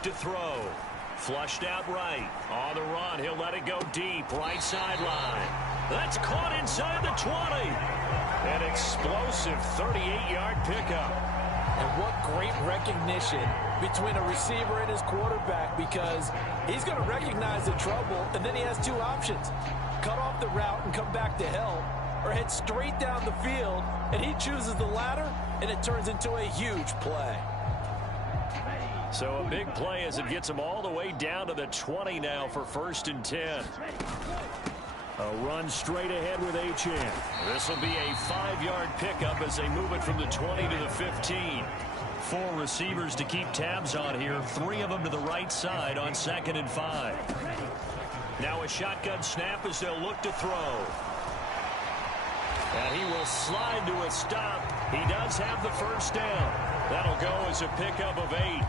look to throw. Flushed out right. On the run, he'll let it go deep. Right sideline. That's caught inside the 20. An explosive 38-yard pickup. And what great recognition between a receiver and his quarterback, because he's going to recognize the trouble, and then he has two options. Cut off the route and come back to help, or head straight down the field, and he chooses the latter, and it turns into a huge play. So a big play as it gets him all the way down to the 20 now for 1st and 10. A run straight ahead with Achane. This will be a 5-yard pickup as they move it from the 20 to the 15. 4 receivers to keep tabs on here. 3 of them to the right side on 2nd and 5. Now a shotgun snap as they'll look to throw. And he will slide to a stop. He does have the first down. That'll go as a pickup of 8.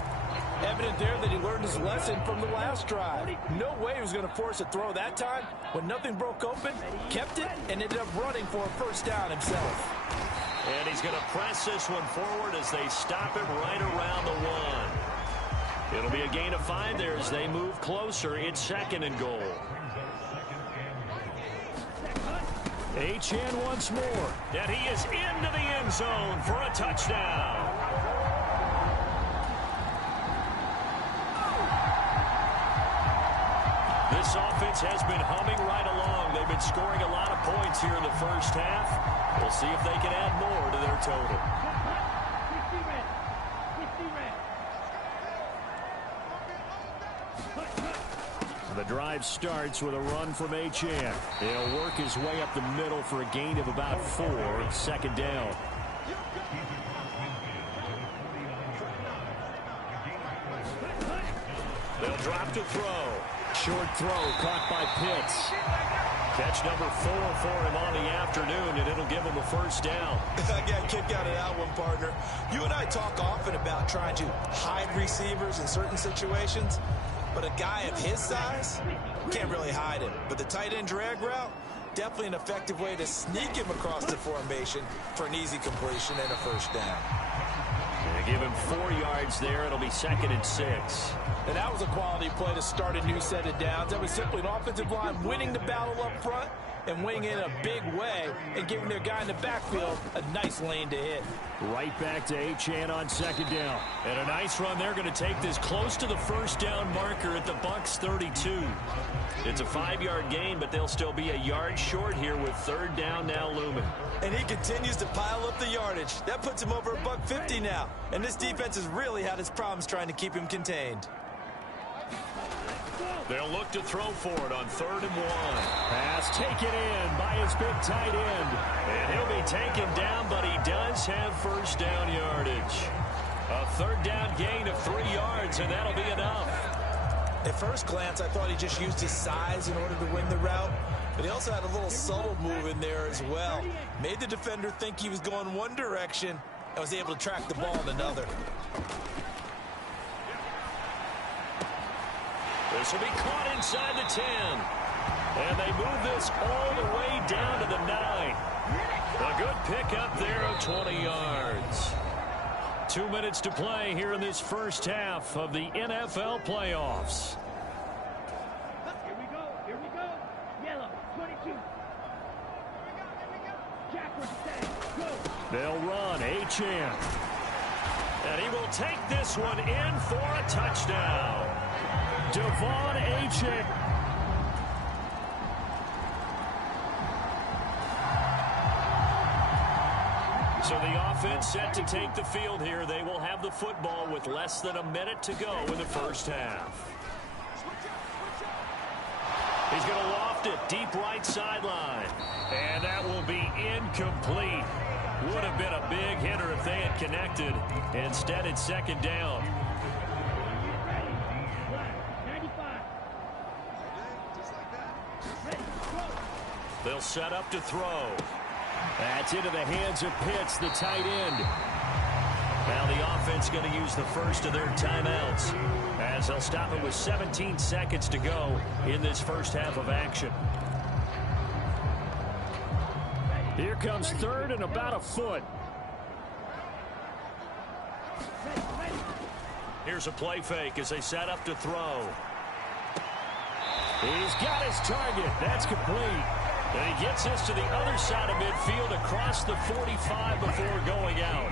Evident there that he learned his lesson from the last drive. No way he was going to force a throw that time. When nothing broke open, kept it, and ended up running for a first down himself. And he's going to press this one forward as they stop him right around the 1. It'll be a gain of 5 there as they move closer. It's 2nd and goal. Achane once more. And he is into the end zone for a touchdown. This offense has been humming right along. They've been scoring a lot of points here in the first half. We'll see if they can add more to their total. The drive starts with a run from Achane. He'll work his way up the middle for a gain of about 4. 2nd down. They'll drop to throw. Short throw caught by Pitts. Catch number 4 for him on the afternoon, and it'll give him a first down. I got a kick out of that one, partner. You and I talk often about trying to hide receivers in certain situations, but a guy of his size can't really hide him. But the tight end drag route, definitely an effective way to sneak him across the formation for an easy completion and a first down. They give him 4 yards there. It'll be 2nd and 6. And that was a quality play to start a new set of downs. That was simply an offensive line winning the battle up front and winning in a big way and giving their guy in the backfield a nice lane to hit. Right back to Achane on 2nd down. And a nice run. They're going to take this close to the first down marker at the Bucs 32. It's a 5-yard gain, but they'll still be a yard short here with 3rd down now looming. And he continues to pile up the yardage. That puts him over $150 now. And this defense has really had its problems trying to keep him contained. They'll look to throw for it on 3rd and 1. Pass taken in by his big tight end. And he'll be taken down, but he does have first down yardage. A 3rd down gain of 3 yards, and that'll be enough. At first glance, I thought he just used his size in order to win the route. But he also had a little subtle move in there as well. Made the defender think he was going one direction and was able to track the ball in another. This will be caught inside the 10. And they move this all the way down to the 9. A good pickup there of 20 yards. 2 minutes to play here in this first half of the NFL playoffs. Here we go. Here we go. Yellow, 22. Jackford set. Go. They'll run. Achane. And he will take this one in for a touchdown. Devon Achane. So the offense set to take the field here. They will have the football with less than a minute to go in the first half. He's going to loft it deep right sideline. And that will be incomplete. Would have been a big hitter if they had connected. Instead, it's 2nd down. They'll set up to throw. That's into the hands of Pitts, the tight end. Now the offense going to use the first of their timeouts as they'll stop it with 17 seconds to go in this first half of action. Here comes 3rd and about a foot. Here's a play fake as they set up to throw. He's got his target. That's complete. And he gets this to the other side of midfield across the 45 before going out.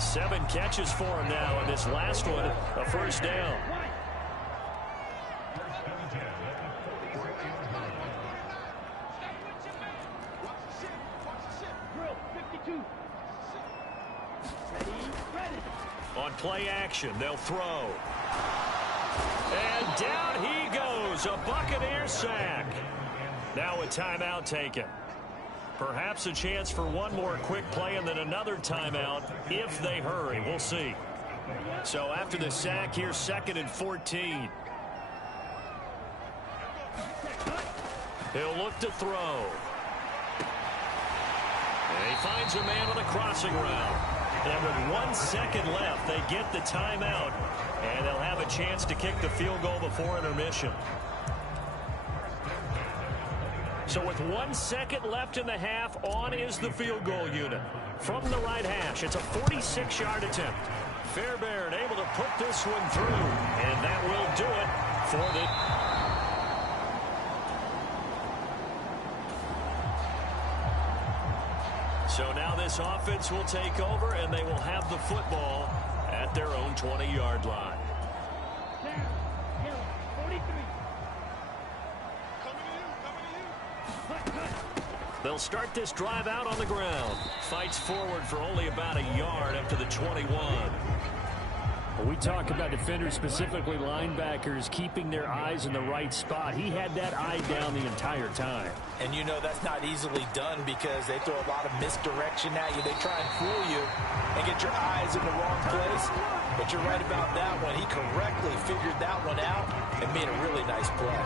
7 catches for him now, and this last one, a first down. On play action, they'll throw. And down he goes, a Buccaneer sack. Now a timeout taken. Perhaps a chance for one more quick play and then another timeout if they hurry. We'll see. So after the sack, here's 2nd and 14. He'll look to throw. And he finds a man on a crossing route. And with 1 second left, they get the timeout. And they'll have a chance to kick the field goal before intermission. So with 1 second left in the half, on is the field goal unit. From the right hash, it's a 46-yard attempt. Fairbairn able to put this one through. And that will do it for the... So now this offense will take over, and they will have the football at their own 20-yard line. They'll start this drive out on the ground. Fights forward for only about a yard up to the 21. When we talk about defenders, specifically linebackers, keeping their eyes in the right spot, he had that eye down the entire time. And you know that's not easily done because they throw a lot of misdirection at you. They try and fool you and get your eyes in the wrong place. But you're right about that one. He correctly figured that one out and made a really nice play.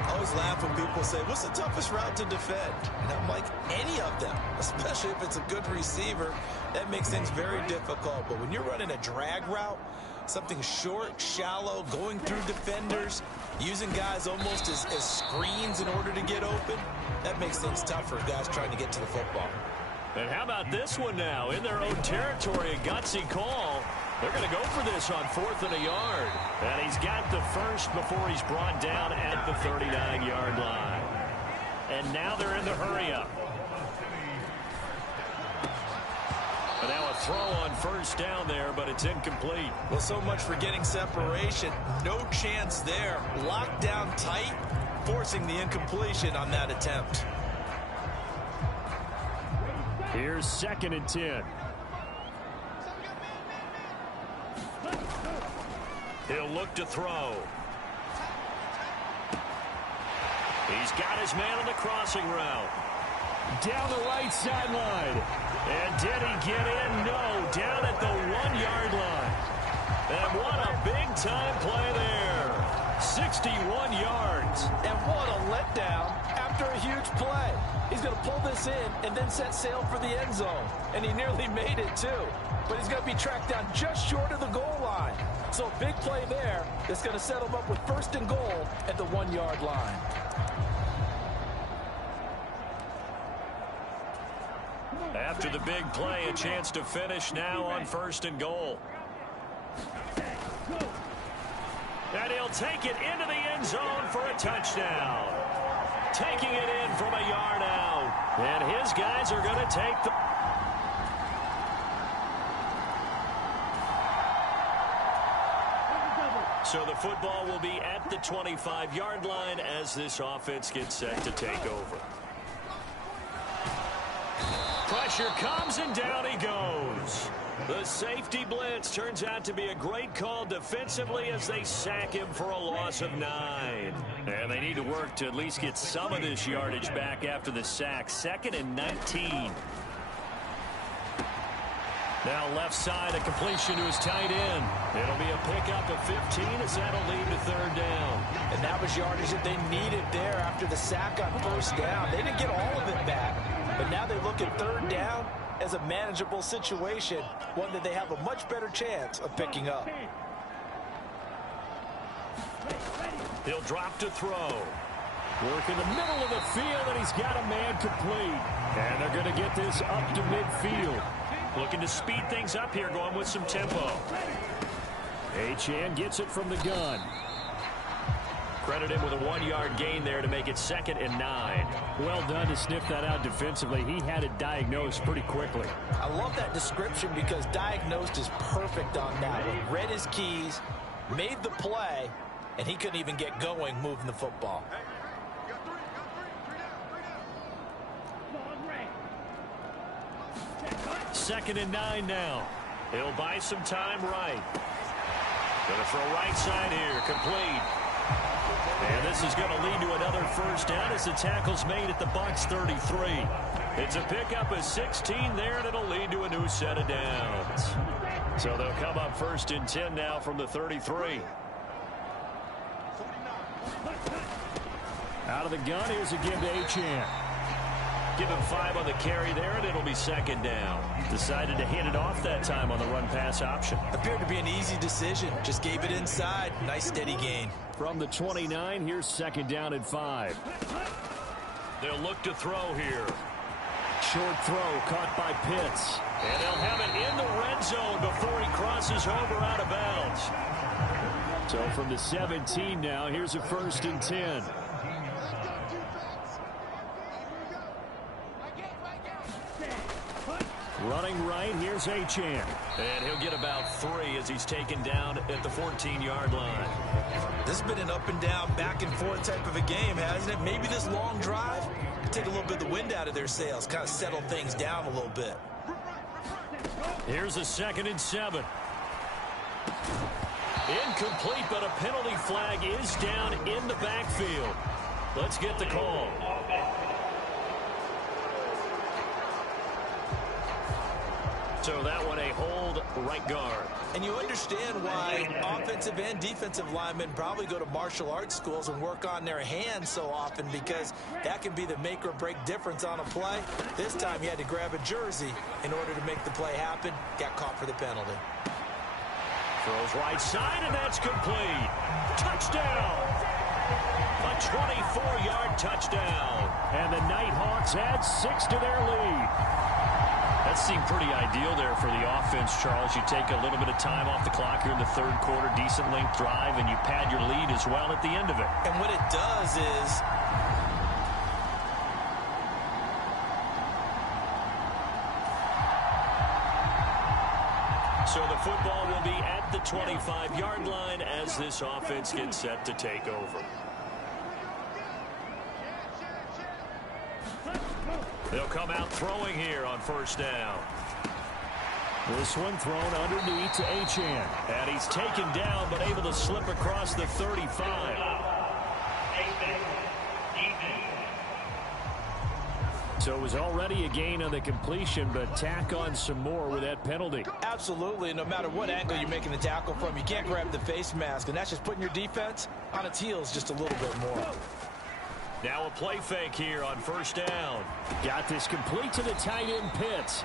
I always laugh when people say, what's the toughest route to defend? And I'm like, any of them, especially if it's a good receiver. That makes things very difficult. But when you're running a drag route, something short, shallow, going through defenders, using guys almost as screens in order to get open, that makes things tough for guys trying to get to the football. And how about this one now? In their own territory, a gutsy call. They're going to go for this on 4th and a yard. And he's got the first before he's brought down at the 39-yard line. And now they're in the hurry-up. And now a throw on first down there, but it's incomplete. Well, so much for getting separation. No chance there. Locked down tight, forcing the incompletion on that attempt. Here's 2nd and 10. He'll look to throw. He's got his man on the crossing route. Down the right sideline. And did he get in? No, down at the 1-yard line. And what a big-time play there. 61 yards. And what a letdown after a huge play. He's going to pull this in and then set sail for the end zone. And he nearly made it, too. But he's going to be tracked down just short of the goal line. So a big play there that's going to set him up with 1st and goal at the 1-yard line. After the big play, a chance to finish now on 1st and goal. And he'll take it into the end zone for a touchdown. Taking it in from a yard out. And his guys are going to take the... So the football will be at the 25-yard line as this offense gets set to take over. Pressure comes and down he goes. The safety blitz turns out to be a great call defensively as they sack him for a loss of 9. And they need to work to at least get some of this yardage back after the sack. 2nd and 19. Now left side, a completion to his tight end. It'll be a pickup of 15 as that'll lead to 3rd down. And that was yardage that they needed there after the sack on 1st down. They didn't get all of it back, but now they look at 3rd down as a manageable situation, one that they have a much better chance of picking up. He'll drop to throw. Work in the middle of the field, and he's got a man complete. And they're going to get this up to midfield. Looking to speed things up here, going with some tempo. Achane gets it from the gun. Credit him with a 1-yard gain there to make it 2nd and 9. Well done to sniff that out defensively. He had it diagnosed pretty quickly. I love that description because diagnosed is perfect on that one. Read his keys, made the play, and he couldn't even get going moving the football. Second and 9 now. He'll buy some time right. Gonna throw right side here, complete. And this is going to lead to another first down as the tackle's made at the Bucs 33. It's a pickup of 16 there, and it'll lead to a new set of downs. So they'll come up 1st and 10 now from the 33. Out of the gun, here's a give to Achane. Give him 5 on the carry there, and it'll be 2nd down. Decided to hit it off that time on the run-pass option. Appeared to be an easy decision. Just gave it inside. Nice steady gain. From the 29, here's 2nd down and 5. They'll look to throw here. Short throw caught by Pitts. And they'll have it in the red zone before he crosses over out of bounds. So from the 17 now, here's a 1st and 10. Running right, here's Achane. And he'll get about 3 as he's taken down at the 14-yard line. This has been an up-and-down, back-and-forth type of a game, hasn't it? Maybe this long drive could take a little bit of the wind out of their sails, kind of settle things down a little bit. Here's a 2nd and 7. Incomplete, but a penalty flag is down in the backfield. Let's get the call. So that one a hold right guard. And you understand why offensive and defensive linemen probably go to martial arts schools and work on their hands so often, because that can be the make or break difference on a play. This time he had to grab a jersey in order to make the play happen. Got caught for the penalty. Throws right side, and that's complete. Touchdown! A 24-yard touchdown. And the Nighthawks add 6 to their lead. That seemed pretty ideal there for the offense, Charles. You take a little bit of time off the clock here in the 3rd quarter, decent length drive, and you pad your lead as well at the end of it. And what it does is so the football will be at the 25-yard line as this offense gets set to take over. They'll come out throwing here on 1st down. This one thrown underneath to Achane. And he's taken down, but able to slip across the 35. So it was already a gain on the completion, but tack on some more with that penalty. absolutely, no matter what angle you're making the tackle from, you can't grab the face mask, and that's just putting your defense on its heels just a little bit more. Now a play fake here on 1st down. Got this complete to the tight end Pitts.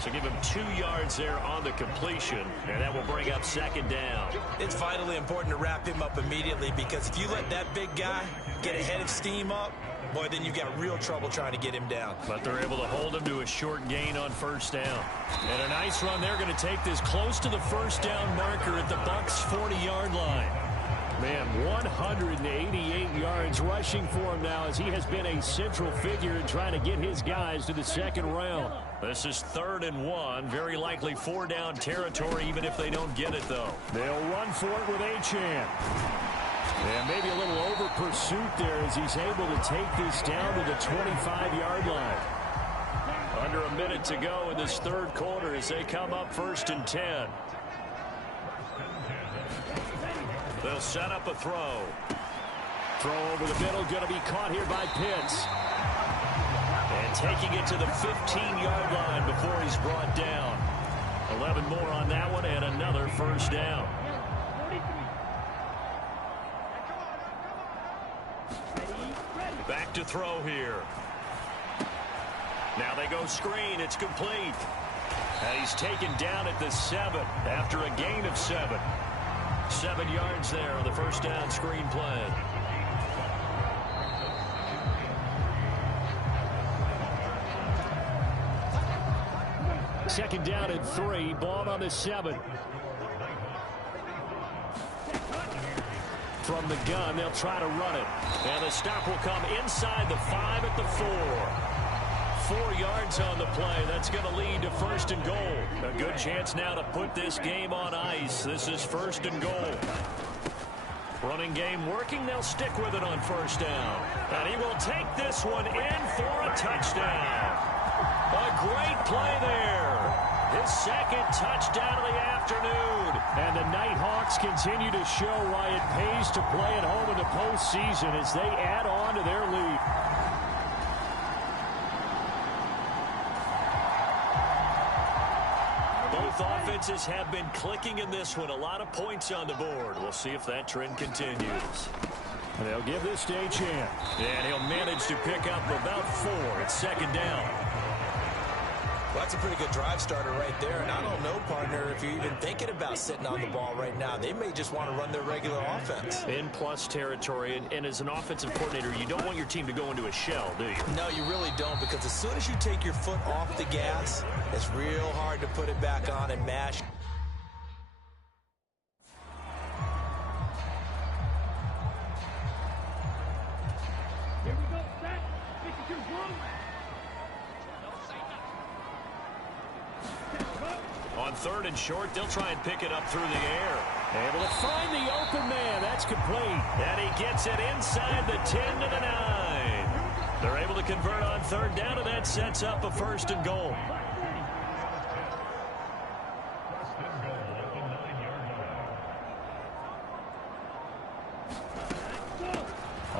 So give him 2 yards there on the completion, and that will bring up 2nd down. It's vitally important to wrap him up immediately, because if you let that big guy get a head of steam up, boy, then you've got real trouble trying to get him down. But they're able to hold him to a short gain on 1st down. And a nice run. They're going to take this close to the 1st down marker at the Bucs' 40-yard line. Man, 188 yards rushing for him now, as he has been a central figure in trying to get his guys to the 2nd round. This is 3rd and 1. Very likely 4-down territory, even if they don't get it, though. They'll run for it with Achane. And maybe a little over pursuit there as he's able to take this down to the 25-yard line. Under a minute to go in this 3rd quarter as they come up 1st and 10. They'll set up a throw. Throw over the middle, going to be caught here by Pitts. And taking it to the 15-yard line before he's brought down. 11 more on that one, and another 1st down. Back to throw here. Now they go screen. It's complete. And he's taken down at the 7 after a gain of 7. 7 yards there on the 1st down screen play. Second down and 3. Ball on the 7. from the gun. They'll try to run it. And the stop will come inside the 5 at the 4. 4 yards on the play. That's going to lead to first and goal. A good chance now to put this game on ice. This is first and goal. Running game working. They'll stick with it on first down. And he will take this one in for a touchdown. A great play there. His second touchdown of the afternoon. And the Nighthawks continue to show why it pays to play at home in the postseason as they add on to their lead. Both offenses have been clicking in this one. A lot of points on the board. We'll see if that trend continues. And they'll give this to Achan. And he'll manage to pick up about 4 at second down. Well, that's a pretty good drive starter right there. And I don't know, partner, if you're even thinking about sitting on the ball right now. They may just want to run their regular offense. In plus territory. And as an offensive coordinator, you don't want your team to go into a shell, do you? No, you really don't, because as soon as you take your foot off the gas, it's real hard to put it back on and mash. Here we go, set. This is your room. On third and short, they'll try and pick it up through the air. Able to find the open man. That's complete. And he gets it inside the 10 to the 9. They're able to convert on third down, and that sets up a first and goal.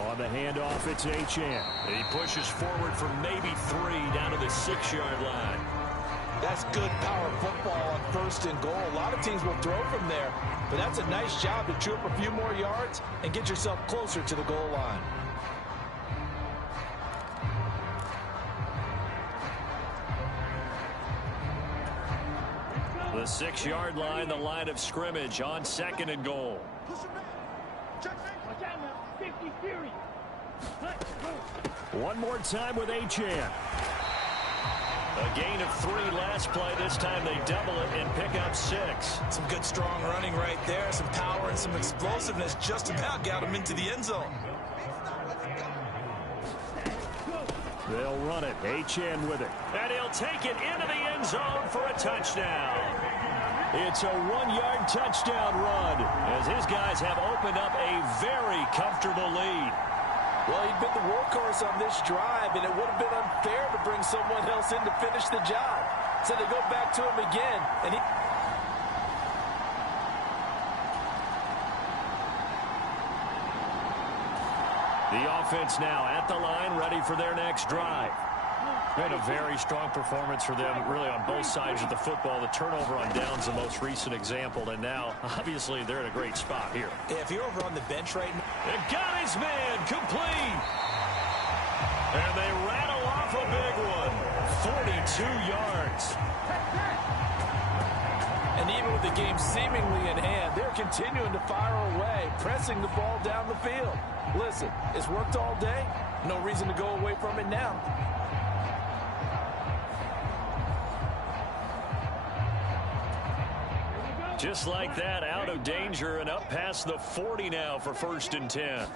On the handoff, it's Achan. He pushes forward for maybe 3 down to the 6-yard line. That's good power football on first and goal. A lot of teams will throw from there, but that's a nice job to chew up a few more yards and get yourself closer to the goal line. The 6-yard line, the line of scrimmage on second and goal. Watch out now. 50 series. One more time with Achan. A gain of 3 last play. This time they double it and pick up 6. Some good strong running right there. Some power and some explosiveness just about got him into the end zone. They'll run it. Achan with it. And he'll take it into the end zone for a touchdown. It's a 1-yard touchdown run as his guys have opened up a very comfortable lead. Well, he'd been the workhorse on this drive, and it would have been unfair to bring someone else in to finish the job. So they go back to him again, and he... The offense now at the line, ready for their next drive. Been a very strong performance for them, really, on both sides of the football. The turnover on downs, the most recent example, and now, obviously, they're in a great spot here. Yeah, if you're over on the bench right now... And got his man, complete! And they rattle off a big one, 42 yards. And even with the game seemingly in hand, they're continuing to fire away, pressing the ball down the field. Listen, it's worked all day. No reason to go away from it now. Just like that, out of danger and up past the 40 now for first and 10. A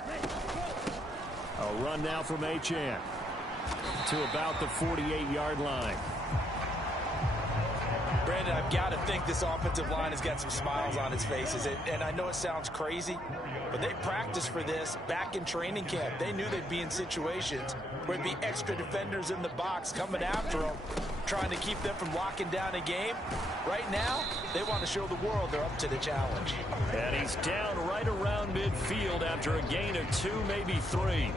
run now from Achan to about the 48-yard line. Brandon, I've got to think this offensive line has got some smiles on its faces. And I know it sounds crazy, but they practiced for this back in training camp. They knew they'd be in situations where there'd be extra defenders in the box coming after them, trying to keep them from locking down a game. Right now, they want to show the world they're up to the challenge. And he's down right around midfield after a gain of 2, maybe 3.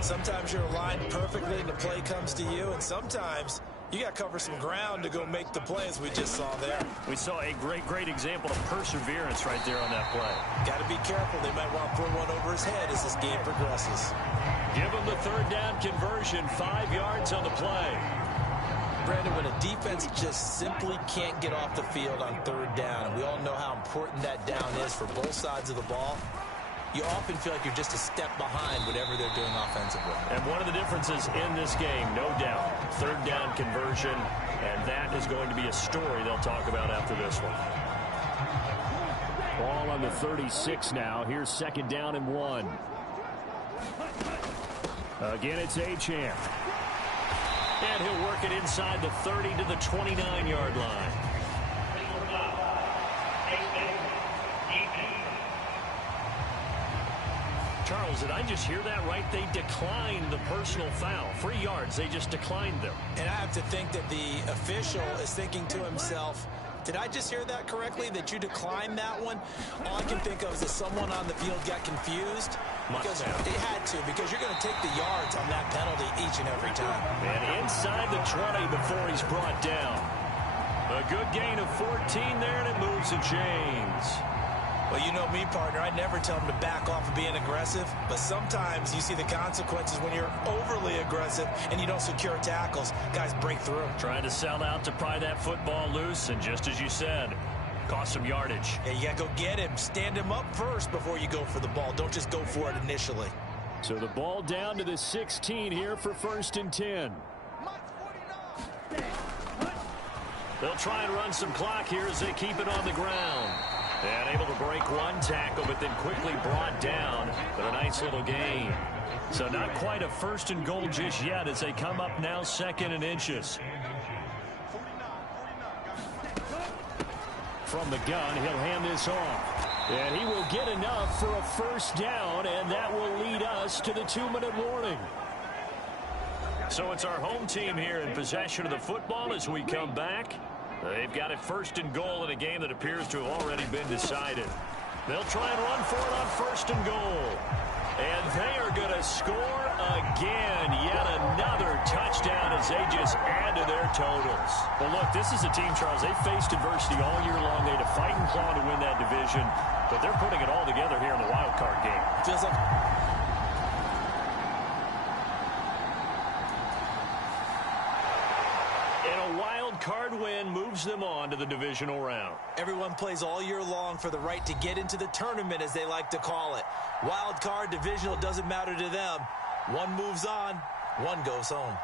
Sometimes you're aligned perfectly and the play comes to you, and sometimes you got to cover some ground to go make the play, as we just saw there. We saw a great example of perseverance right there on that play. Got to be careful. They might want to throw one over his head as this game progresses. Give him the third down conversion, 5 yards on the play. Brandon, when a defense just simply can't get off the field on third down, and we all know how important that down is for both sides of the ball, you often feel like you're just a step behind whatever they're doing offensively. And one of the differences in this game, no doubt, third down conversion, and that is going to be a story they'll talk about after this one. Ball on the 36 now. Here's 2nd down and 1. Again, it's Achane. And he'll work it inside the 30 to the 29-yard line. Charles, did I just hear that right? They declined the personal foul. 3 yards, they just declined them. And I have to think that the official is thinking to himself, did I just hear that correctly, that you declined that one? All I can think of is that someone on the field got confused. Because it had to, because you're going to take the yards on that penalty each and every time. And inside the 20 before he's brought down. A good gain of 14 there, and it moves the chains. Well, you know me, partner. I never tell them to back off of being aggressive, but sometimes you see the consequences when you're overly aggressive and you don't secure tackles. Guys break through. Trying to sell out to pry that football loose, and just as you said, cost some yardage. Yeah, you got to go get him. Stand him up first before you go for the ball. Don't just go for it initially. So the ball down to the 16 here for 1st and 10. They'll try and run some clock here as they keep it on the ground. And able to break one tackle, but then quickly brought down. But a nice little gain. So not quite a 1st and goal just yet as they come up now 2nd and inches. From the gun, he'll hand this off. And he will get enough for a 1st down, and that will lead us to the 2-minute warning. So it's our home team here in possession of the football as we come back. They've got it 1st and goal in a game that appears to have already been decided. They'll try and run for it on 1st and goal. And they are going to score again. Yet another touchdown as they just add to their totals. Well, look, this is a team, Charles. They faced adversity all year long. They had to fight and claw to win that division. But they're putting it all together here in the wild card game. Feels like... card win moves them on to the divisional round. Everyone plays all year long for the right to get into the tournament, as they like to call it. Wild card, divisional, doesn't matter to them. One moves on, one goes home.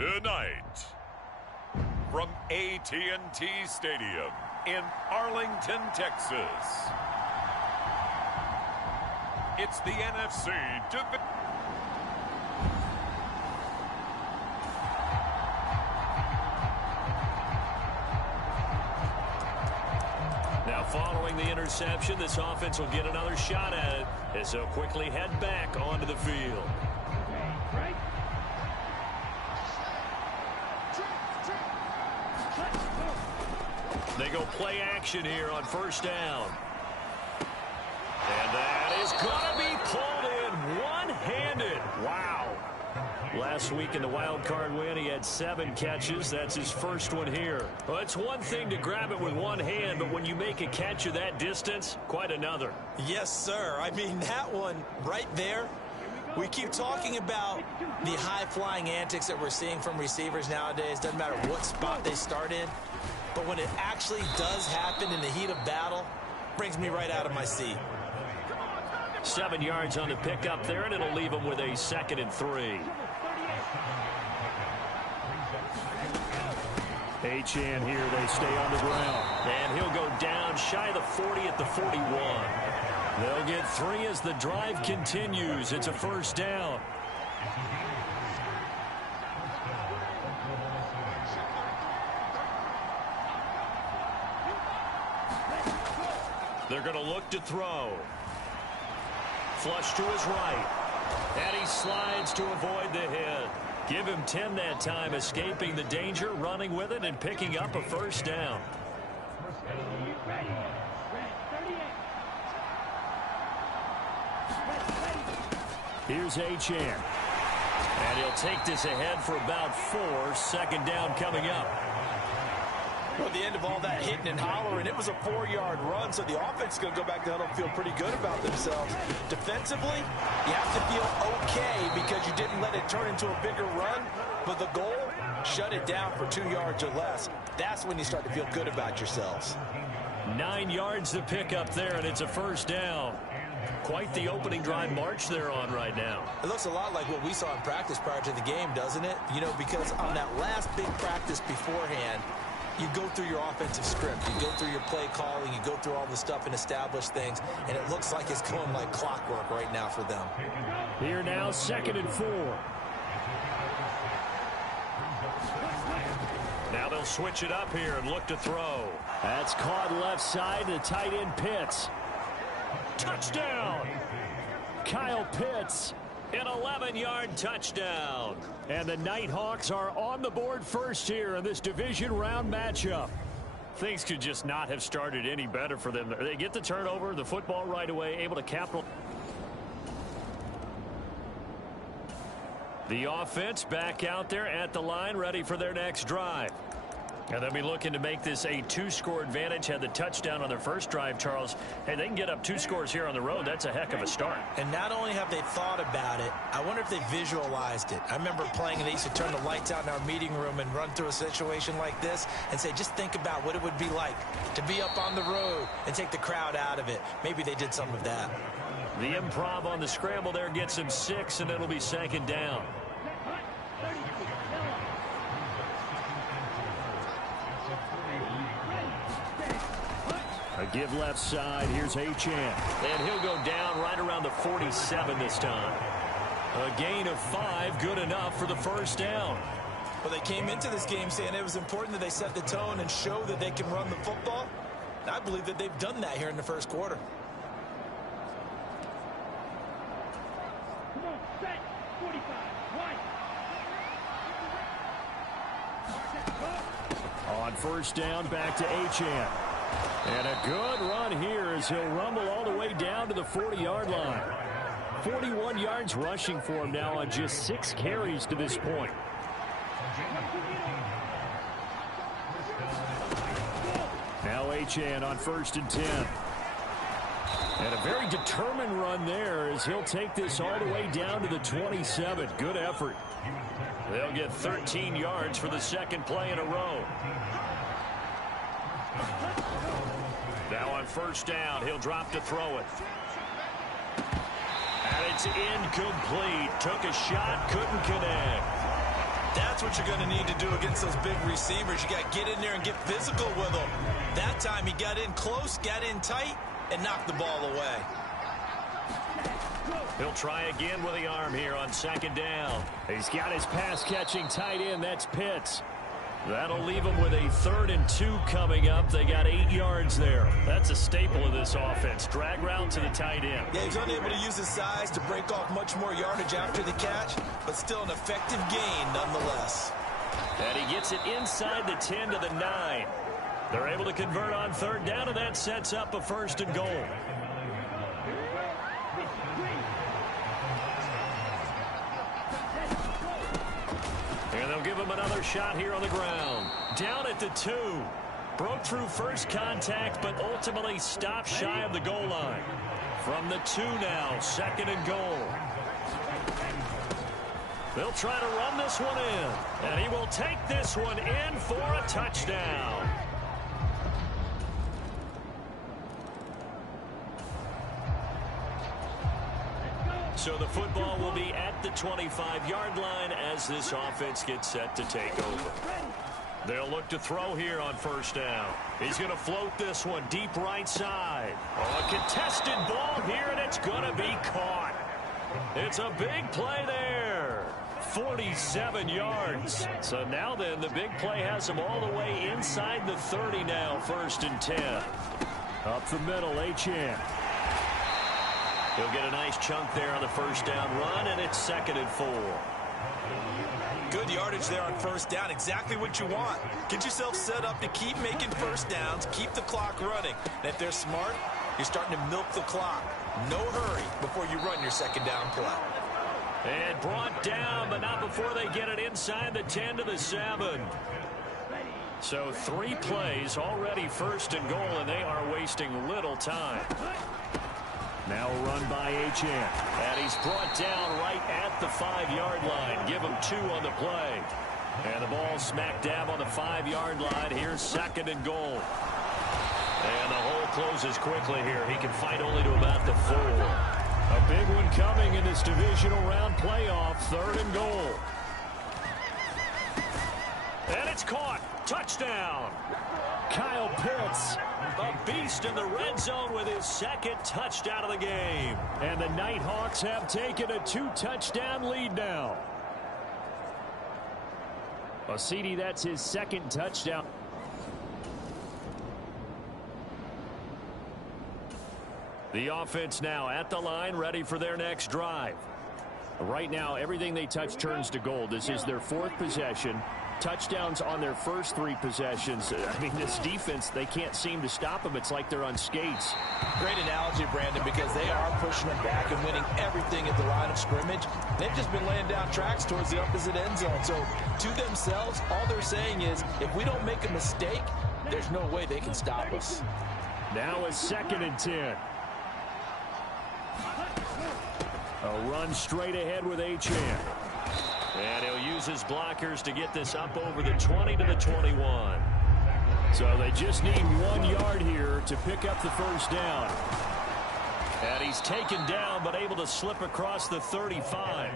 Tonight, from AT&T Stadium in Arlington, Texas, it's the NFC Division. Now, following the interception, this offense will get another shot at it as they'll quickly head back onto the field. They go play action here on first down. And that is going to be pulled in one-handed. Wow. Last week in the wild card win, he had 7 catches. That's his first one here. Well, it's one thing to grab it with one hand, but when you make a catch of that distance, quite another. Yes, sir. I mean, that one right there, we keep talking about the high-flying antics that we're seeing from receivers nowadays. Doesn't matter what spot they start in. But when it actually does happen in the heat of battle, brings me right out of my seat. 7 yards on the pickup there, and it'll leave him with a 2nd and 3. Achane here, they stay on the ground. And he'll go down shy of the 40 at the 41. They'll get 3 as the drive continues. It's a first down. They're going to look to throw. Flush to his right. And he slides to avoid the hit. Give him 10 that time, escaping the danger, running with it, and picking up a first down. Here's Achane. And he'll take this ahead for about 4. 2nd down coming up. Well, at the end of all that hitting and hollering, it was a 4-yard run, so the offense is going to go back down and feel pretty good about themselves. Defensively, you have to feel okay because you didn't let it turn into a bigger run, but the goal, shut it down for 2 yards or less. That's when you start to feel good about yourselves. 9 yards to pick up there, and it's a first down. Quite the opening drive march they're on right now. It looks a lot like what we saw in practice prior to the game, doesn't it? You know, because on that last big practice beforehand, you go through your offensive script. You go through your play calling. You go through all the stuff and establish things. And it looks like it's going like clockwork right now for them. Here now, 2nd and 4. Now they'll switch it up here and look to throw. That's caught left side. The tight end Pitts. Touchdown! Kyle Pitts. An 11-yard touchdown. And the Nighthawks are on the board first here in this division round matchup. Things could just not have started any better for them. They get the turnover, the football right away, able to capitalize. The offense back out there at the line, ready for their next drive. And they'll be looking to make this a 2-score advantage. Had the touchdown on their first drive, Charles. Hey, they can get up 2 scores here on the road. That's a heck of a start. And not only have they thought about it, I wonder if they visualized it. I remember playing and they used to turn the lights out in our meeting room and run through a situation like this and say, just think about what it would be like to be up on the road and take the crowd out of it. Maybe they did some of that. The improv on the scramble there gets him 6, and it'll be 2nd down. A give left side. Here's Achane. And he'll go down right around the 47 this time. A gain of 5, good enough for the first down. Well, they came into this game saying it was important that they set the tone and show that they can run the football. And I believe that they've done that here in the first quarter. Come on, set. 45. Right. On first down, back to Achane. And a good run here as he'll rumble all the way down to the 40-yard line. 41 yards rushing for him now on just 6 carries to this point. Now Achane on 1st and 10. And a very determined run there as he'll take this all the way down to the 27. Good effort. They'll get 13 yards for the 2nd play in a row. Now on first down, he'll drop to throw it. And it's incomplete. Took a shot, couldn't connect. That's what you're going to need to do against those big receivers. You got to get in there and get physical with them. That time he got in close, got in tight, and knocked the ball away. He'll try again with the arm here on second down. He's got his pass-catching tight end. That's Pitts. That'll leave him with a 3rd and 2 coming up. They got 8 yards there. That's a staple of this offense. Drag route to the tight end. Yeah, he's unable to use his size to break off much more yardage after the catch, but still an effective gain nonetheless. And he gets it inside the 10 to the 9. They're able to convert on 3rd down, and that sets up a 1st and goal. And they'll give him another shot here on the ground. Down at the 2. Broke through first contact, but ultimately stopped shy of the goal line. From the 2 now, 2nd and goal. They'll try to run this one in. And he will take this one in for a touchdown. So the football will be at the 25-yard line as this offense gets set to take over. They'll look to throw here on 1st down. He's going to float this one deep right side. Oh, a contested ball here, and it's going to be caught. It's a big play there. 47 yards. So now then, the big play has him all the way inside the 30 now, 1st and 10. Up the middle, Achane. He'll get a nice chunk there on the 1st down run, and it's 2nd and 4. Good yardage there on 1st down. Exactly what you want. Get yourself set up to keep making 1st downs, keep the clock running. And if they're smart, you're starting to milk the clock. No hurry before you run your 2nd down play. And brought down, but not before they get it inside the 10 to the 7. So 3 plays already 1st and goal, and they are wasting little time. Now a run by Achane. And he's brought down right at the 5-yard line. Give him 2 on the play. And the ball smack dab on the 5-yard line. Here's 2nd and goal. And the hole closes quickly here. He can fight only to about the 4. A big one coming in this divisional round playoff. 3rd and goal. And it's caught. Touchdown. Kyle Pitts. A beast in the red zone with his 2nd touchdown of the game. And the Nighthawks have taken a 2-touchdown lead now. Well, CD, that's his 2nd touchdown. The offense now at the line, ready for their next drive. Right now, everything they touch turns to gold. This is their 4th possession. Touchdowns on their first 3 possessions. I mean, this defense, they can't seem to stop them. It's like they're on skates. Great analogy, Brandon, because they are pushing them back and winning everything at the line of scrimmage. They've just been laying down tracks towards the opposite end zone. So to themselves, all they're saying is, if we don't make a mistake, there's no way they can stop us. Now it's 2nd and 10. A run straight ahead with Achane. And he'll use his blockers to get this up over the 20 to the 21. So they just need 1 yard here to pick up the 1st down. And he's taken down, but able to slip across the 35.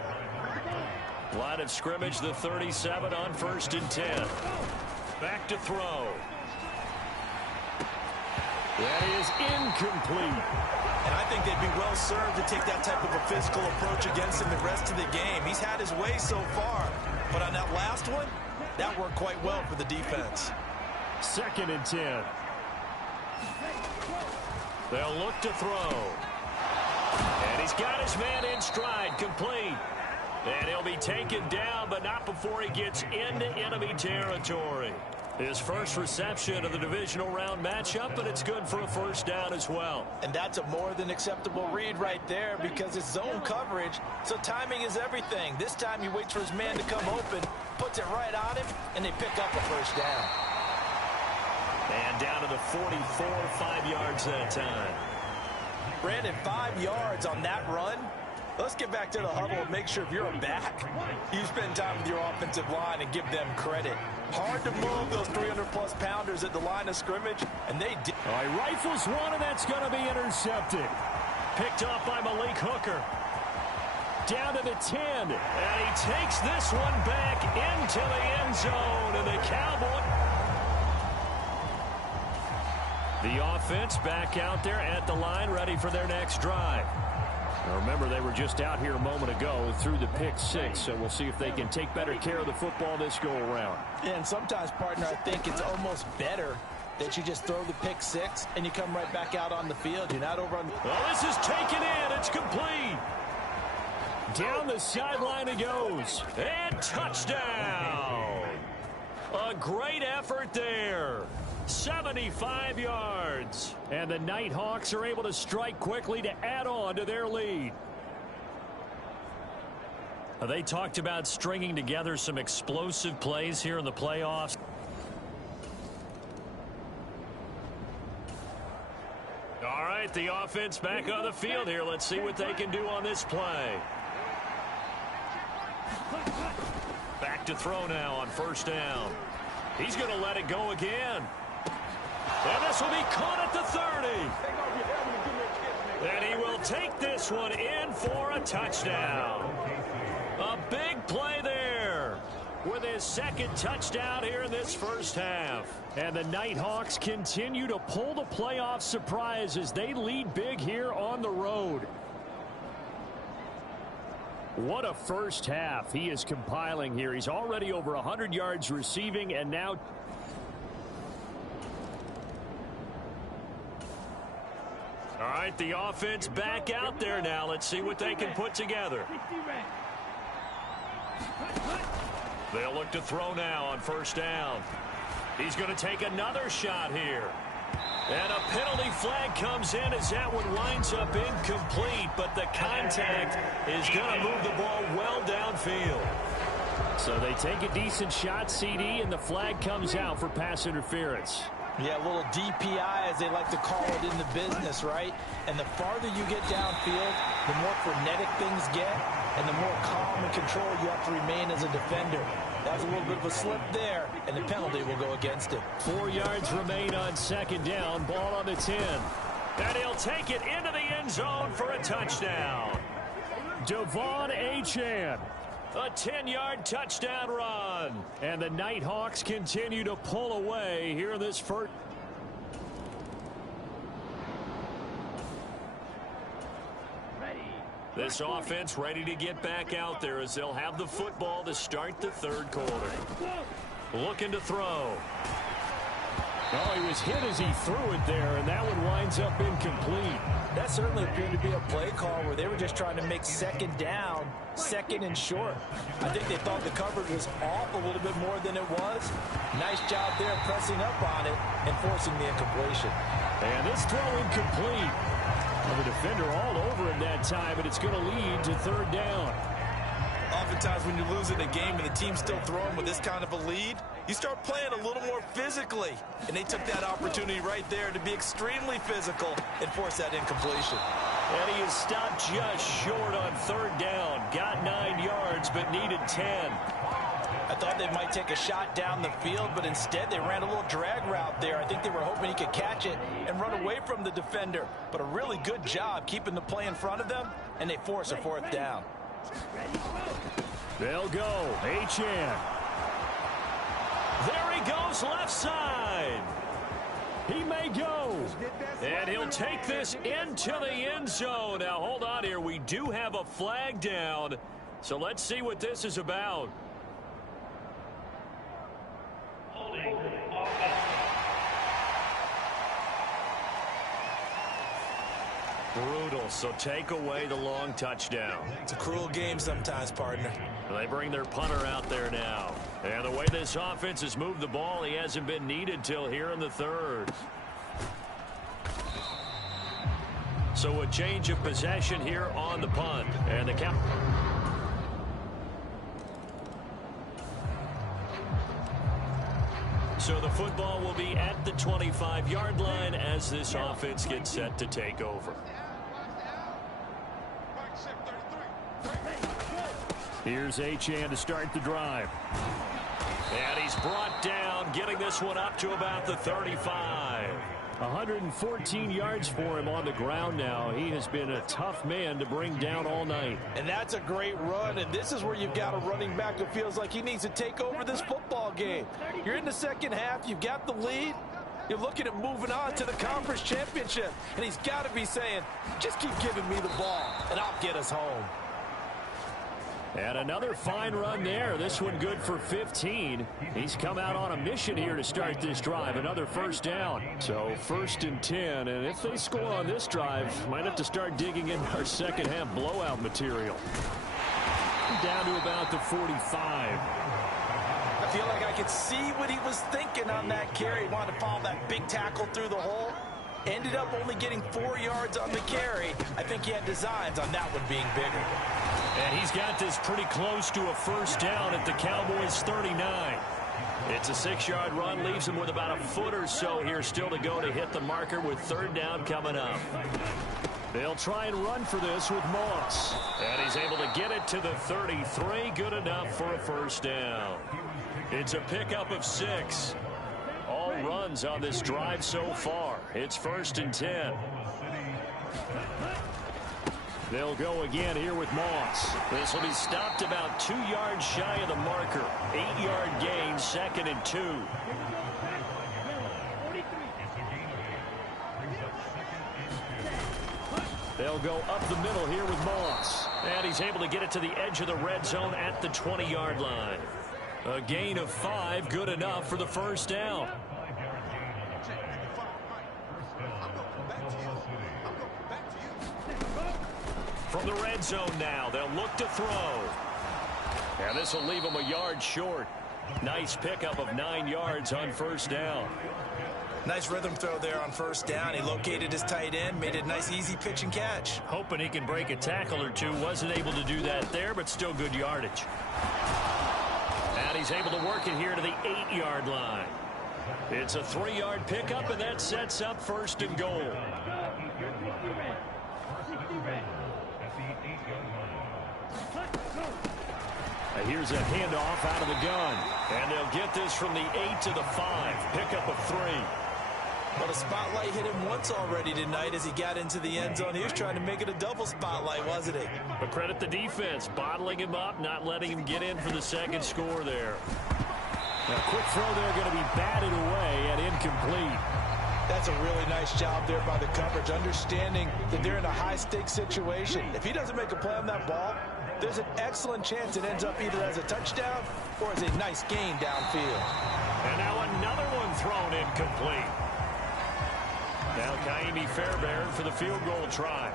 Line of scrimmage, the 37 on 1st and 10. Back to throw. That is incomplete. And I think they'd be well served to take that type of a physical approach against him the rest of the game. He's had his way so far, but on that last one, that worked quite well for the defense. 2nd and 10. They'll look to throw. And he's got his man in stride, complete. And he'll be taken down, but not before he gets into enemy territory. His first reception of the divisional round matchup, but it's good for a 1st down as well. And that's a more than acceptable read right there because it's zone coverage, so timing is everything. This time he waits for his man to come open, puts it right on him, and they pick up a 1st down. And down to the 44, 5 yards that time. Brandon, 5 yards on that run. Let's get back to the huddle and make sure if you're a back, you spend time with your offensive line and give them credit. Hard to move those 300-plus pounders at the line of scrimmage, and they did. All right, rifles one, and that's going to be intercepted. Picked off by Malik Hooker. down to the 10. And he takes this one back into the end zone. And the Cowboys. The offense back out there at the line, ready for their next drive. Now remember, they were just out here a moment ago through the pick 6, so we'll see if they can take better care of the football this go-around. And sometimes, partner, I think it's almost better that you just throw the pick 6 and you come right back out on the field. You're not over on. Well, this is taken in. It's complete. Down the sideline it goes. And touchdown. A great effort there. 75 yards. And the Nighthawks are able to strike quickly to add on to their lead. They talked about stringing together some explosive plays here in the playoffs. All right, the offense back on the field here. Let's see what they can do on this play. Back to throw now on first down. He's going to let it go again. And this will be caught at the 30. And he will take this one in for a touchdown. A big play there with his second touchdown here in this first half. And the Nighthawks continue to pull the playoff surprise as they lead big here on the road. What a first half he is compiling here. He's already over 100 yards receiving, and now all right, the offense back out there now. Let's see what they can put together. They'll look to throw now on first down. He's going to take another shot here. And a penalty flag comes in as that one winds up incomplete, but the contact is going to move the ball well downfield. So they take a decent shot, CD, and the flag comes out for pass interference. Yeah, a little DPI, as they like to call it in the business, right? And the farther you get downfield, the more frenetic things get, and the more calm and control you have to remain as a defender. That was a little bit of a slip there, and the penalty will go against it. 4 yards remain on second down. Ball on the 10. And he'll take it into the end zone for a touchdown. Devon Achane. A 10-yard touchdown run. And the Nighthawks continue to pull away here in this first. This offense ready to get back out there as they'll have the football to start the third quarter. Looking to throw. Oh, he was hit as he threw it there, and that one winds up incomplete. That certainly appeared to be a play call where they were just trying to make second down, second and short. I think they thought the coverage was off a little bit more than it was. Nice job there pressing up on it and forcing the incompletion. And this throw incomplete. Well, the defender all over him that time, and it's going to lead to third down. Oftentimes when you lose in a game and the team's still throwing with this kind of a lead, you start playing a little more physically. And they took that opportunity right there to be extremely physical and force that incompletion. And he is stopped just short on third down. Got 9 yards, but needed 10. I thought they might take a shot down the field, but instead they ran a little drag route there. I think they were hoping he could catch it and run away from the defender. But a really good job keeping the play in front of them, and they force a fourth down. They'll go. Achane. There he goes, left side. He may go. And he'll take this into the end zone. Now, hold on here. We do have a flag down. So let's see what this is about. Brutal, so take away the long touchdown. It's a cruel game sometimes, partner. They bring their punter out there now. And the way this offense has moved the ball, he hasn't been needed till here in the third. So a change of possession here on the punt. And the count. So the football will be at the 25-yard line as this offense gets set to take over. Here's Achane to start the drive. And he's brought down, getting this one up to about the 35. 114 yards for him on the ground now. He has been a tough man to bring down all night. And that's a great run, and this is where you've got a running back who feels like he needs to take over this football game. You're in the second half, you've got the lead, you're looking at moving on to the conference championship, and he's got to be saying, just keep giving me the ball, and I'll get us home. And another fine run there. This one good for 15. He's come out on a mission here to start this drive. Another first down. So 1st and 10. And if they score on this drive, might have to start digging in our second half blowout material. Down to about the 45. I feel like I could see what he was thinking on that carry. He wanted to follow that big tackle through the hole. Ended up only getting 4 yards on the carry. I think he had designs on that one being bigger. And he's got this pretty close to a first down at the Cowboys' 39. It's a 6-yard run, leaves him with about a foot or so here still to go to hit the marker with 3rd down coming up. They'll try and run for this with Moss. And he's able to get it to the 33. Good enough for a first down. It's a pickup of 6. All runs on this drive so far. It's 1st and 10. They'll go again here with Moss. This will be stopped about 2 yards shy of the marker. 8-yard gain, 2nd and 2. They'll go up the middle here with Moss. And he's able to get it to the edge of the red zone at the 20-yard line. A gain of 5, good enough for the first down. From the red zone now, they'll look to throw. And this will leave him a yard short. Nice pickup of 9 yards on first down. Nice rhythm throw there on first down. He located his tight end, made it a nice easy pitch and catch. Hoping he can break a tackle or two. Wasn't able to do that there, but still good yardage. And he's able to work it here to the 8-yard line. It's a 3-yard pickup, and that sets up 1st and goal. Here's a handoff out of the gun. And they'll get this from the 8 to the 5. Pickup of 3. But a spotlight hit him once already tonight as he got into the end zone. He was trying to make it a double spotlight, wasn't he? But credit the defense, bottling him up, not letting him get in for the second score there. Now, quick throw there going to be batted away and incomplete. That's a really nice job there by the coverage, understanding that they're in a high-stakes situation. If he doesn't make a play on that ball, there's an excellent chance it ends up either as a touchdown or as a nice gain downfield. And now another one thrown incomplete. Now Kaimi Fairbairn for the field goal try.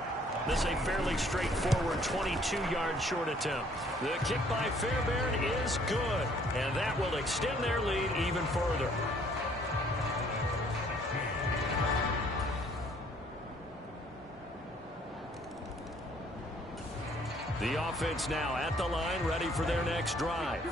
This is a fairly straightforward 22-yard short attempt. The kick by Fairbairn is good, and that will extend their lead even further. The offense now at the line, ready for their next drive.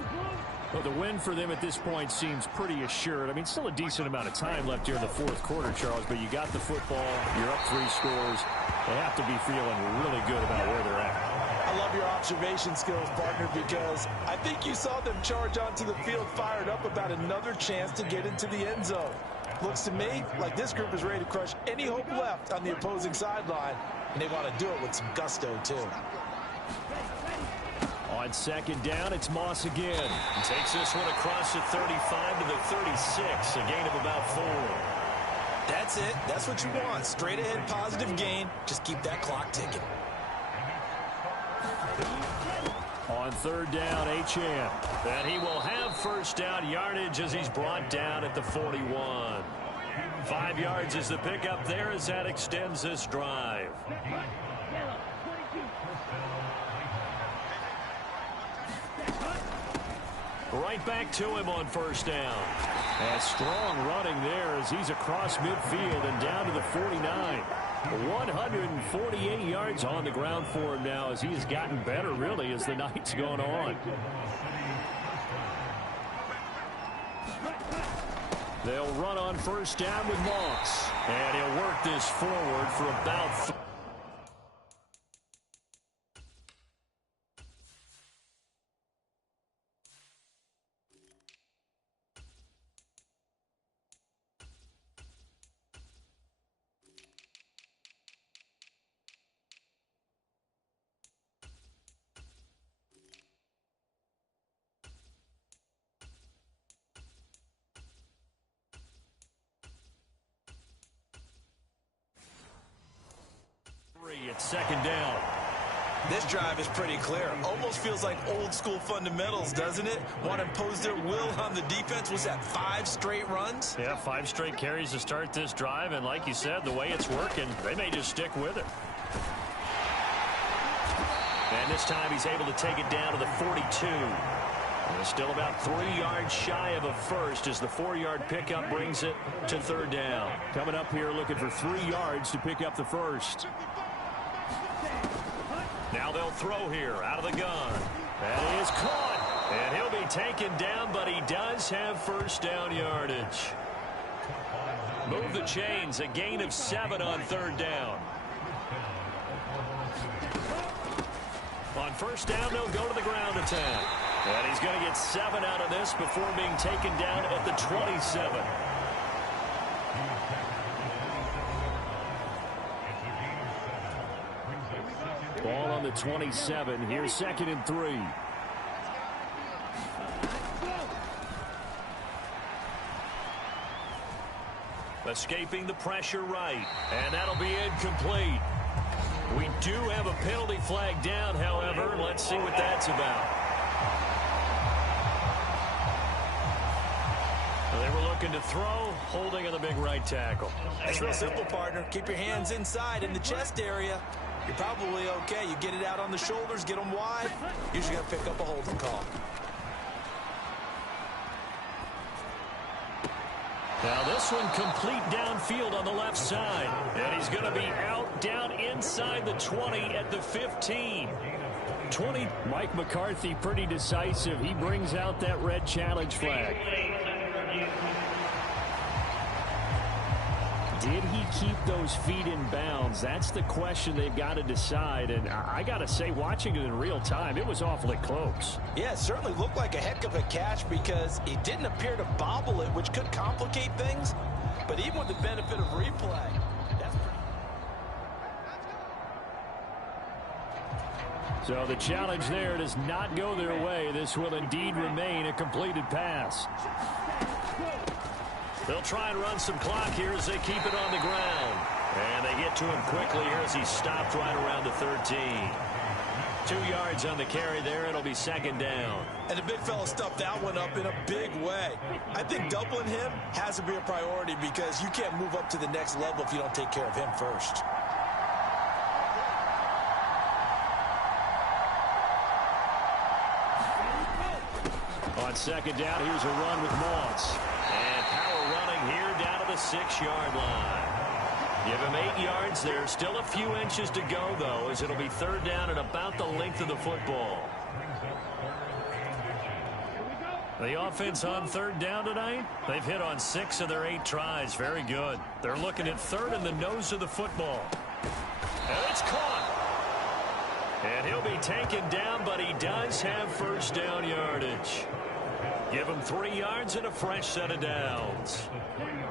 Well, the win for them at this point seems pretty assured. I mean, still a decent amount of time left here in the 4th quarter, Charles, but you got the football, you're up 3 scores. They have to be feeling really good about where they're at. I love your observation skills, partner, because I think you saw them charge onto the field fired up about another chance to get into the end zone. Looks to me like this group is ready to crush any hope left on the opposing sideline, and they want to do it with some gusto, too. On 2nd down, it's Moss again. He takes this one across the 35 to the 36, a gain of about 4. That's it. That's what you want. Straight ahead positive gain. Just keep that clock ticking. On 3rd down, Achane. And he will have first down yardage as he's brought down at the 41. 5 yards is the pickup there as that extends this drive. Right back to him on first down. And strong running there as he's across midfield and down to the 49. 148 yards on the ground for him now as he has gotten better, really, as the night's gone on. They'll run on first down with Moss. And he'll work this forward for about second down. This drive is pretty clear. Almost feels like old school fundamentals, doesn't it? Want to impose their will on the defense. Was that 5 straight runs? Yeah, 5 straight carries to start this drive. And like you said, the way it's working, they may just stick with it. And this time he's able to take it down to the 42. And still about 3 yards shy of a first as the 4-yard pickup brings it to third down. Coming up here looking for 3 yards to pick up the first. Now they'll throw here out of the gun. That is caught. And he'll be taken down, but he does have first down yardage. Move the chains. A gain of 7 on third down. On first down, they'll go to the ground attack. And he's going to get 7 out of this before being taken down at the 27. Ball on the 27. Here's 2nd and 3. Escaping the pressure right. And that'll be incomplete. We do have a penalty flag down, however. Let's see what that's about. They were looking to throw, holding on the big right tackle. It's real simple, partner. Keep your hands inside in the chest area. You're probably okay. You get it out on the shoulders, get them wide. Usually got to pick up a holding call. Now this one complete downfield on the left side. And he's going to be out down inside the 20 at the 15. 20. Mike McCarthy pretty decisive. He brings out that red challenge flag. Did he keep those feet in bounds? That's the question they've got to decide. And I got to say, watching it in real time, it was awfully close. Yeah, it certainly looked like a heck of a catch because he didn't appear to bobble it, which could complicate things. But even with the benefit of replay, that's So the challenge there does not go their way. This will indeed remain a completed pass. They'll try and run some clock here as they keep it on the ground. And they get to him quickly here as he stopped right around the 13. 2 yards on the carry there. It'll be second down. And the big fella stuffed that one up in a big way. I think doubling him has to be a priority because you can't move up to the next level if you don't take care of him first. On second down, here's a run with Moss. And power running here down to the 6-yard line. Give him 8 yards there. Still a few inches to go, though, as it'll be third down and about the length of the football. The offense on third down tonight, they've hit on 6 of their 8 tries. Very good. They're looking at third in the nose of the football. And it's caught. And he'll be taken down, but he does have first down yardage. Give him 3 yards and a fresh set of downs.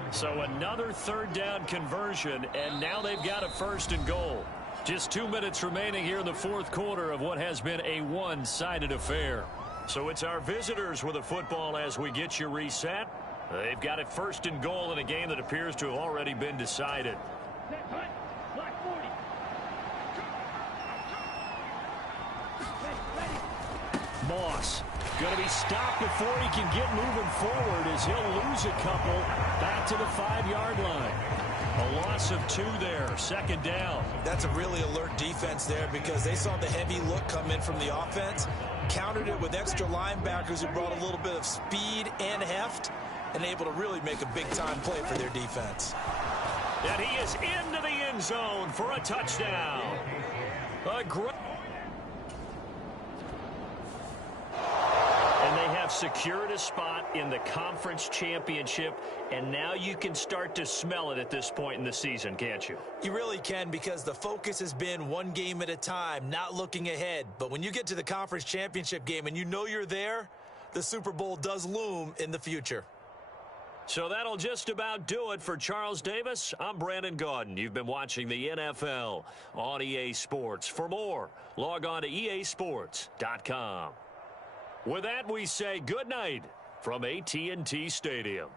So another third down conversion, and now they've got a first and goal. Just 2 minutes remaining here in the fourth quarter of what has been a one-sided affair. So it's our visitors with a football as we get you reset. They've got a first and goal in a game that appears to have already been decided. Moss going to be stopped before he can get moving forward as he'll lose a couple back to the 5-yard line. A loss of 2 there, second down. That's a really alert defense there because they saw the heavy look come in from the offense, countered it with extra linebackers who brought a little bit of speed and heft, and able to really make a big-time play for their defense. And he is into the end zone for a touchdown. A great... And they have secured a spot in the conference championship, and now you can start to smell it at this point in the season, can't you? You really can because the focus has been one game at a time, not looking ahead. But when you get to the conference championship game and you know you're there, the Super Bowl does loom in the future. So that'll just about do it for Charles Davis. I'm Brandon Gaudin. You've been watching the NFL on EA Sports. For more, log on to easports.com. With that, we say good night from AT&T Stadium.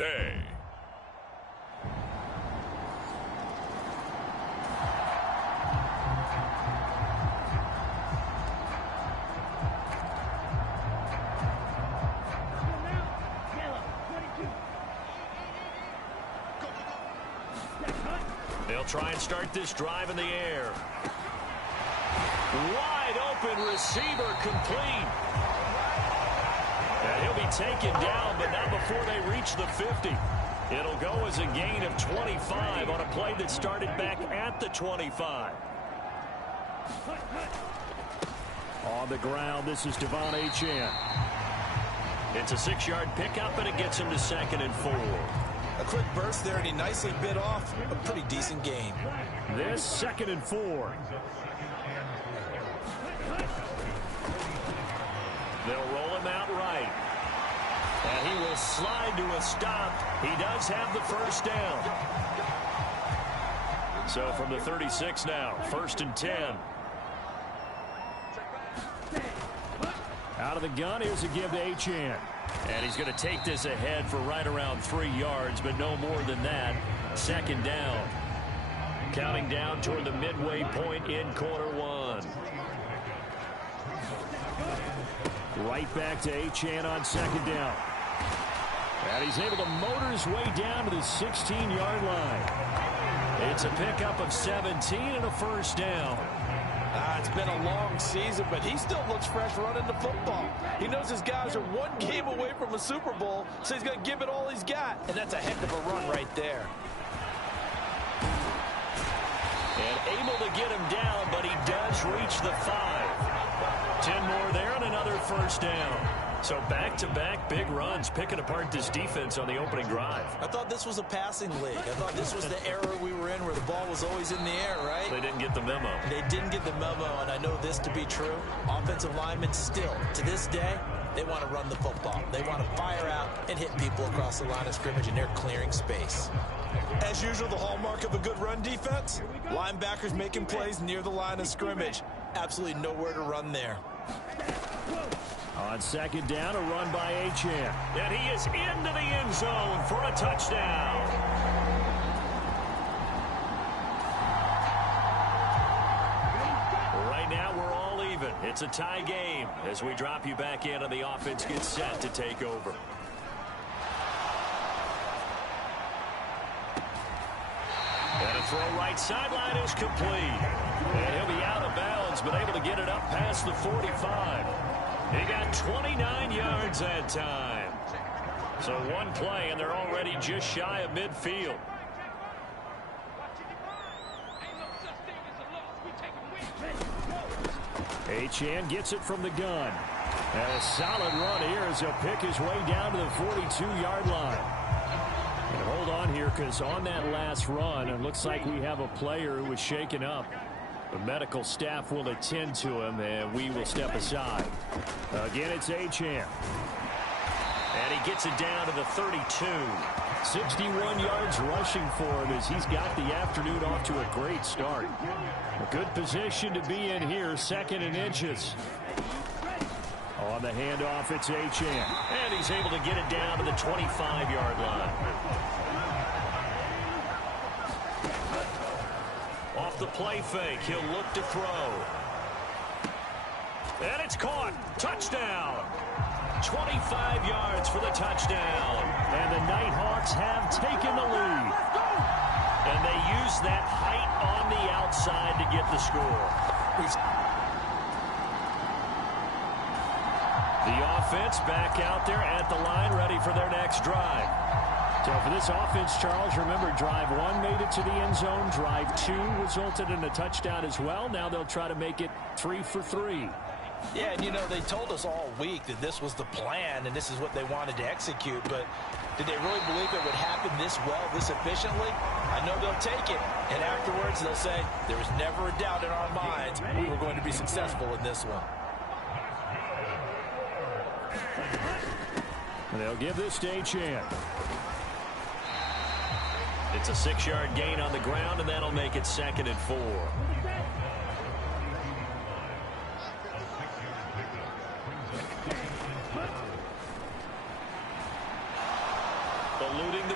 day. They'll try and start this drive in the air. Wide open receiver complete. And he'll be taken down, but not before they reach the 50. It'll go as a gain of 25 on a play that started back at the 25. On the ground, this is Devon Achane. It's a 6-yard pickup, and it gets him to 2nd and 4. A quick burst there, and he nicely bit off a pretty decent gain. This 2nd and 4. They'll roll him out right. And he will slide to a stop. He does have the first down. So from the 36 now, 1st and 10. Out of the gun, here's a give to Achane. And he's going to take this ahead for right around 3 yards, but no more than that. 2nd down. Counting down toward the midway point in quarter 1. Right back to Achane on 2nd down. And he's able to motor his way down to the 16-yard line. It's a pickup of 17 and a first down. It's been a long season, but he still looks fresh running the football. He knows his guys are 1 game away from a Super Bowl, so he's going to give it all he's got. And that's a heck of a run right there. And able to get him down, but he does reach the 5. 10 more there and another first down. So back-to-back big runs, picking apart this defense on the opening drive. I thought this was a passing league. I thought this was the era we were in where the ball was always in the air, right? They didn't get the memo. They didn't get the memo, and I know this to be true. Offensive linemen still, to this day, they want to run the football. They want to fire out and hit people across the line of scrimmage, and they're clearing space. As usual, the hallmark of a good run defense, linebackers making plays near the line of scrimmage. Absolutely nowhere to run there. On 2nd down, a run by Achane. And he is into the end zone for a touchdown. Right now, we're all even. It's a tie game as we drop you back in and the offense gets set to take over. And a throw right sideline is complete. And he'll be out of bounds, but able to get it up past the 45. He got 29 yards that time. So 1 play, and they're already just shy of midfield. Achane gets it from the gun. And a solid run here as he'll pick his way down to the 42-yard line. And hold on here, because on that last run, it looks like we have a player who was shaken up. The medical staff will attend to him, and we will step aside. Again, it's Achane. And he gets it down to the 32. 61 yards rushing for him as he's got the afternoon off to a great start. A good position to be in here, 2nd and inches. On the handoff, it's Achane. And he's able to get it down to the 25-yard line. Off the play fake, he'll look to throw. And it's caught. Touchdown. 25 yards for the touchdown. And the Nighthawks have taken the lead. And they use that height on the outside to get the score. The offense back out there at the line, ready for their next drive. So for this offense, Charles, remember, drive 1 made it to the end zone. Drive 2 resulted in a touchdown as well. Now they'll try to make it 3 for 3. Yeah, and you know, they told us all week that this was the plan and this is what they wanted to execute, but did they really believe it would happen this well, this efficiently? I know they'll take it, and afterwards they'll say, there was never a doubt in our minds we were going to be successful in this one. And they'll give this to Achane. It's a 6-yard gain on the ground, and that'll make it 2nd and 4.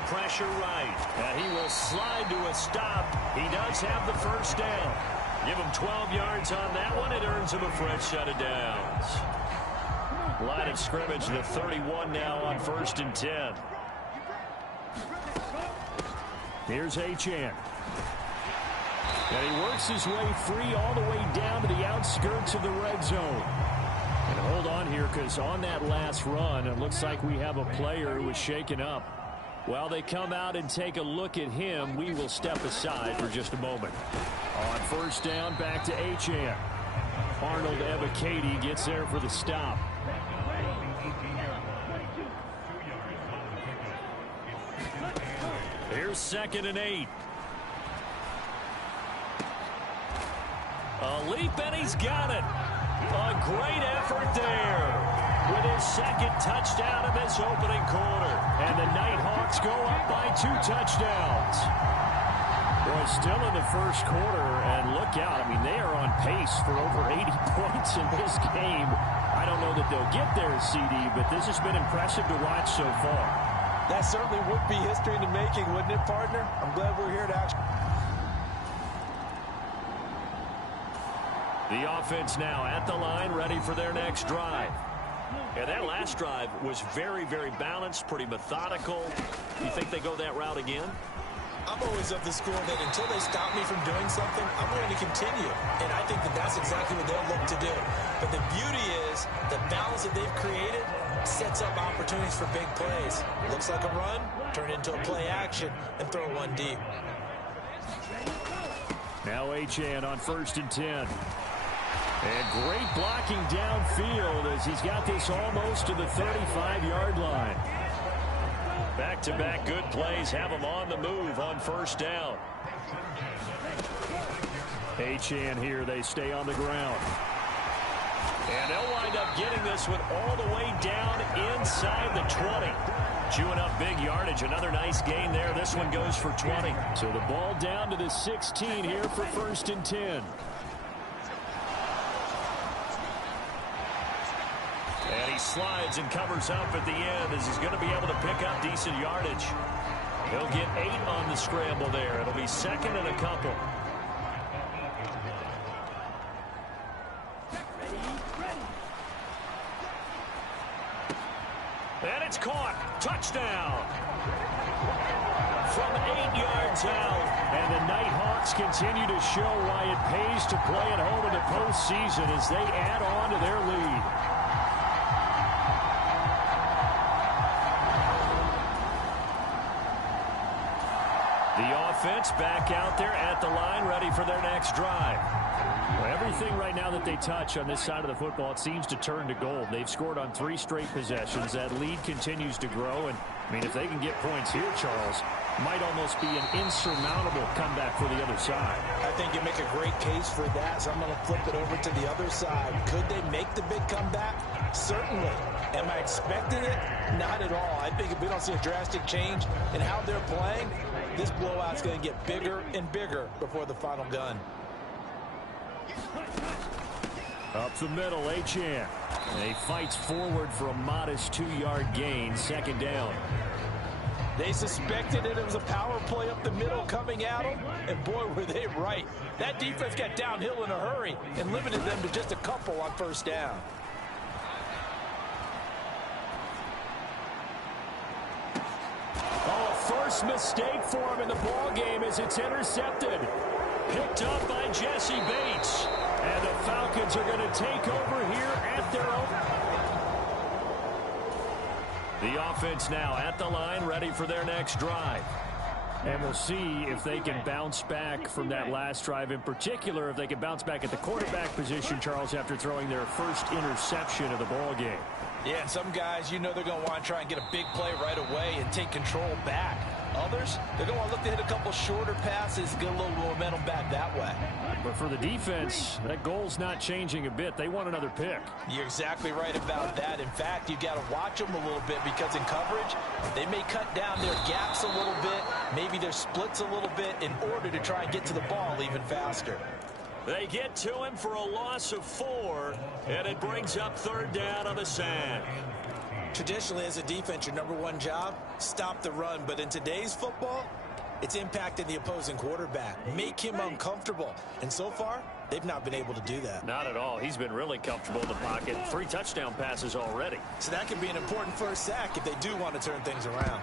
pressure right. He will slide to a stop. He does have the first down. Give him 12 yards on that one. It earns him a fresh set of downs. Line of scrimmage, the 31 now on 1st and 10. Here's Achane. And he works his way free all the way down to the outskirts of the red zone. And hold on here, because on that last run, it looks like we have a player who was shaken up. While they come out and take a look at him, we will step aside for just a moment. On 1st down, back to Achane. Arnold Ebiketie gets there for the stop. Here's 2nd and 8. A leap, and he's got it. A great effort there with his 2nd touchdown of this opening quarter. And the Nighthawks go up by 2 touchdowns. Boy, still in the 1st quarter, and look out. I mean, they are on pace for over 80 points in this game. I don't know that they'll get there, CD, but this has been impressive to watch so far. That certainly would be history in the making, wouldn't it, partner? I'm glad we're here to actually. The offense now at the line, ready for their next drive. And that last drive was very, very balanced, pretty methodical. You think they go that route again? I'm always of the school that until they stop me from doing something, I'm going to continue. And I think that that's exactly what they'll look to do. But the beauty is the balance that they've created sets up opportunities for big plays. Looks like a run, turn it into a play action, and throw one deep. Now Achane on 1st and 10. And great blocking downfield as he's got this almost to the 35-yard line. Back-to-back good plays have him on the move on 1st down. Achane here, they stay on the ground. And they'll wind up getting this one all the way down inside the 20. Chewing up big yardage. Another nice gain there. This one goes for 20. So the ball down to the 16 here for 1st and 10. And he slides and covers up at the end as he's going to be able to pick up decent yardage. He'll get 8 on the scramble there. It'll be 2nd and a couple. And it's caught. Touchdown. From 8 yards out. And the Nighthawks continue to show why it pays to play at home in the postseason as they add on to their lead. The offense back out there at the line, ready for their next drive. Well, everything right now that they touch on this side of the football, it seems to turn to gold. They've scored on 3 straight possessions. That lead continues to grow. And, I mean, if they can get points here, Charles, might almost be an insurmountable comeback for the other side. I think you make a great case for that, so I'm going to flip it over to the other side. Could they make the big comeback? Certainly. Am I expecting it? Not at all. I think if we don't see a drastic change in how they're playing, this blowout's going to get bigger and bigger before the final gun. Up the middle, Achane. He fights forward for a modest 2-yard gain, 2nd down. They suspected it was a power play up the middle coming at them, and boy, were they right. That defense got downhill in a hurry and limited them to just a couple on 1st down. Oh, first mistake for him in the ball game as it's intercepted. Picked up by Jesse Bates. And the Falcons are going to take over here at their own. The offense now at the line, ready for their next drive. And we'll see if they can bounce back from that last drive. In particular, if they can bounce back at the quarterback position, Charles, after throwing their first interception of the ball game. Yeah, some guys, you know they're going to want to try and get a big play right away and take control back. Others, they're going to want to look to hit a couple shorter passes, get a little momentum back that way. But for the defense, that goal's not changing a bit. They want another pick. You're exactly right about that. In fact, you've got to watch them a little bit because in coverage, they may cut down their gaps a little bit, maybe their splits a little bit in order to try and get to the ball even faster. They get to him for a loss of 4, and it brings up 3rd down on the sack. Traditionally, as a defense, your #1 job, stop the run. But in today's football, it's impacting the opposing quarterback. Make him uncomfortable. And so far, they've not been able to do that. Not at all. He's been really comfortable in the pocket. 3 touchdown passes already. So that could be an important first sack if they do want to turn things around.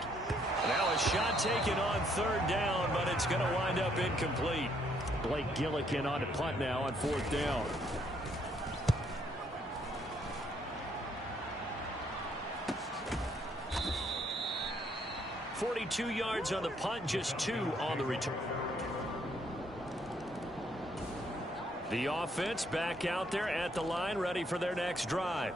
Now a shot taken on 3rd down, but it's going to wind up incomplete. Blake Gillikin on to punt now on 4th down. .42 yards on the punt, just 2 on the return. The offense back out there at the line, ready for their next drive.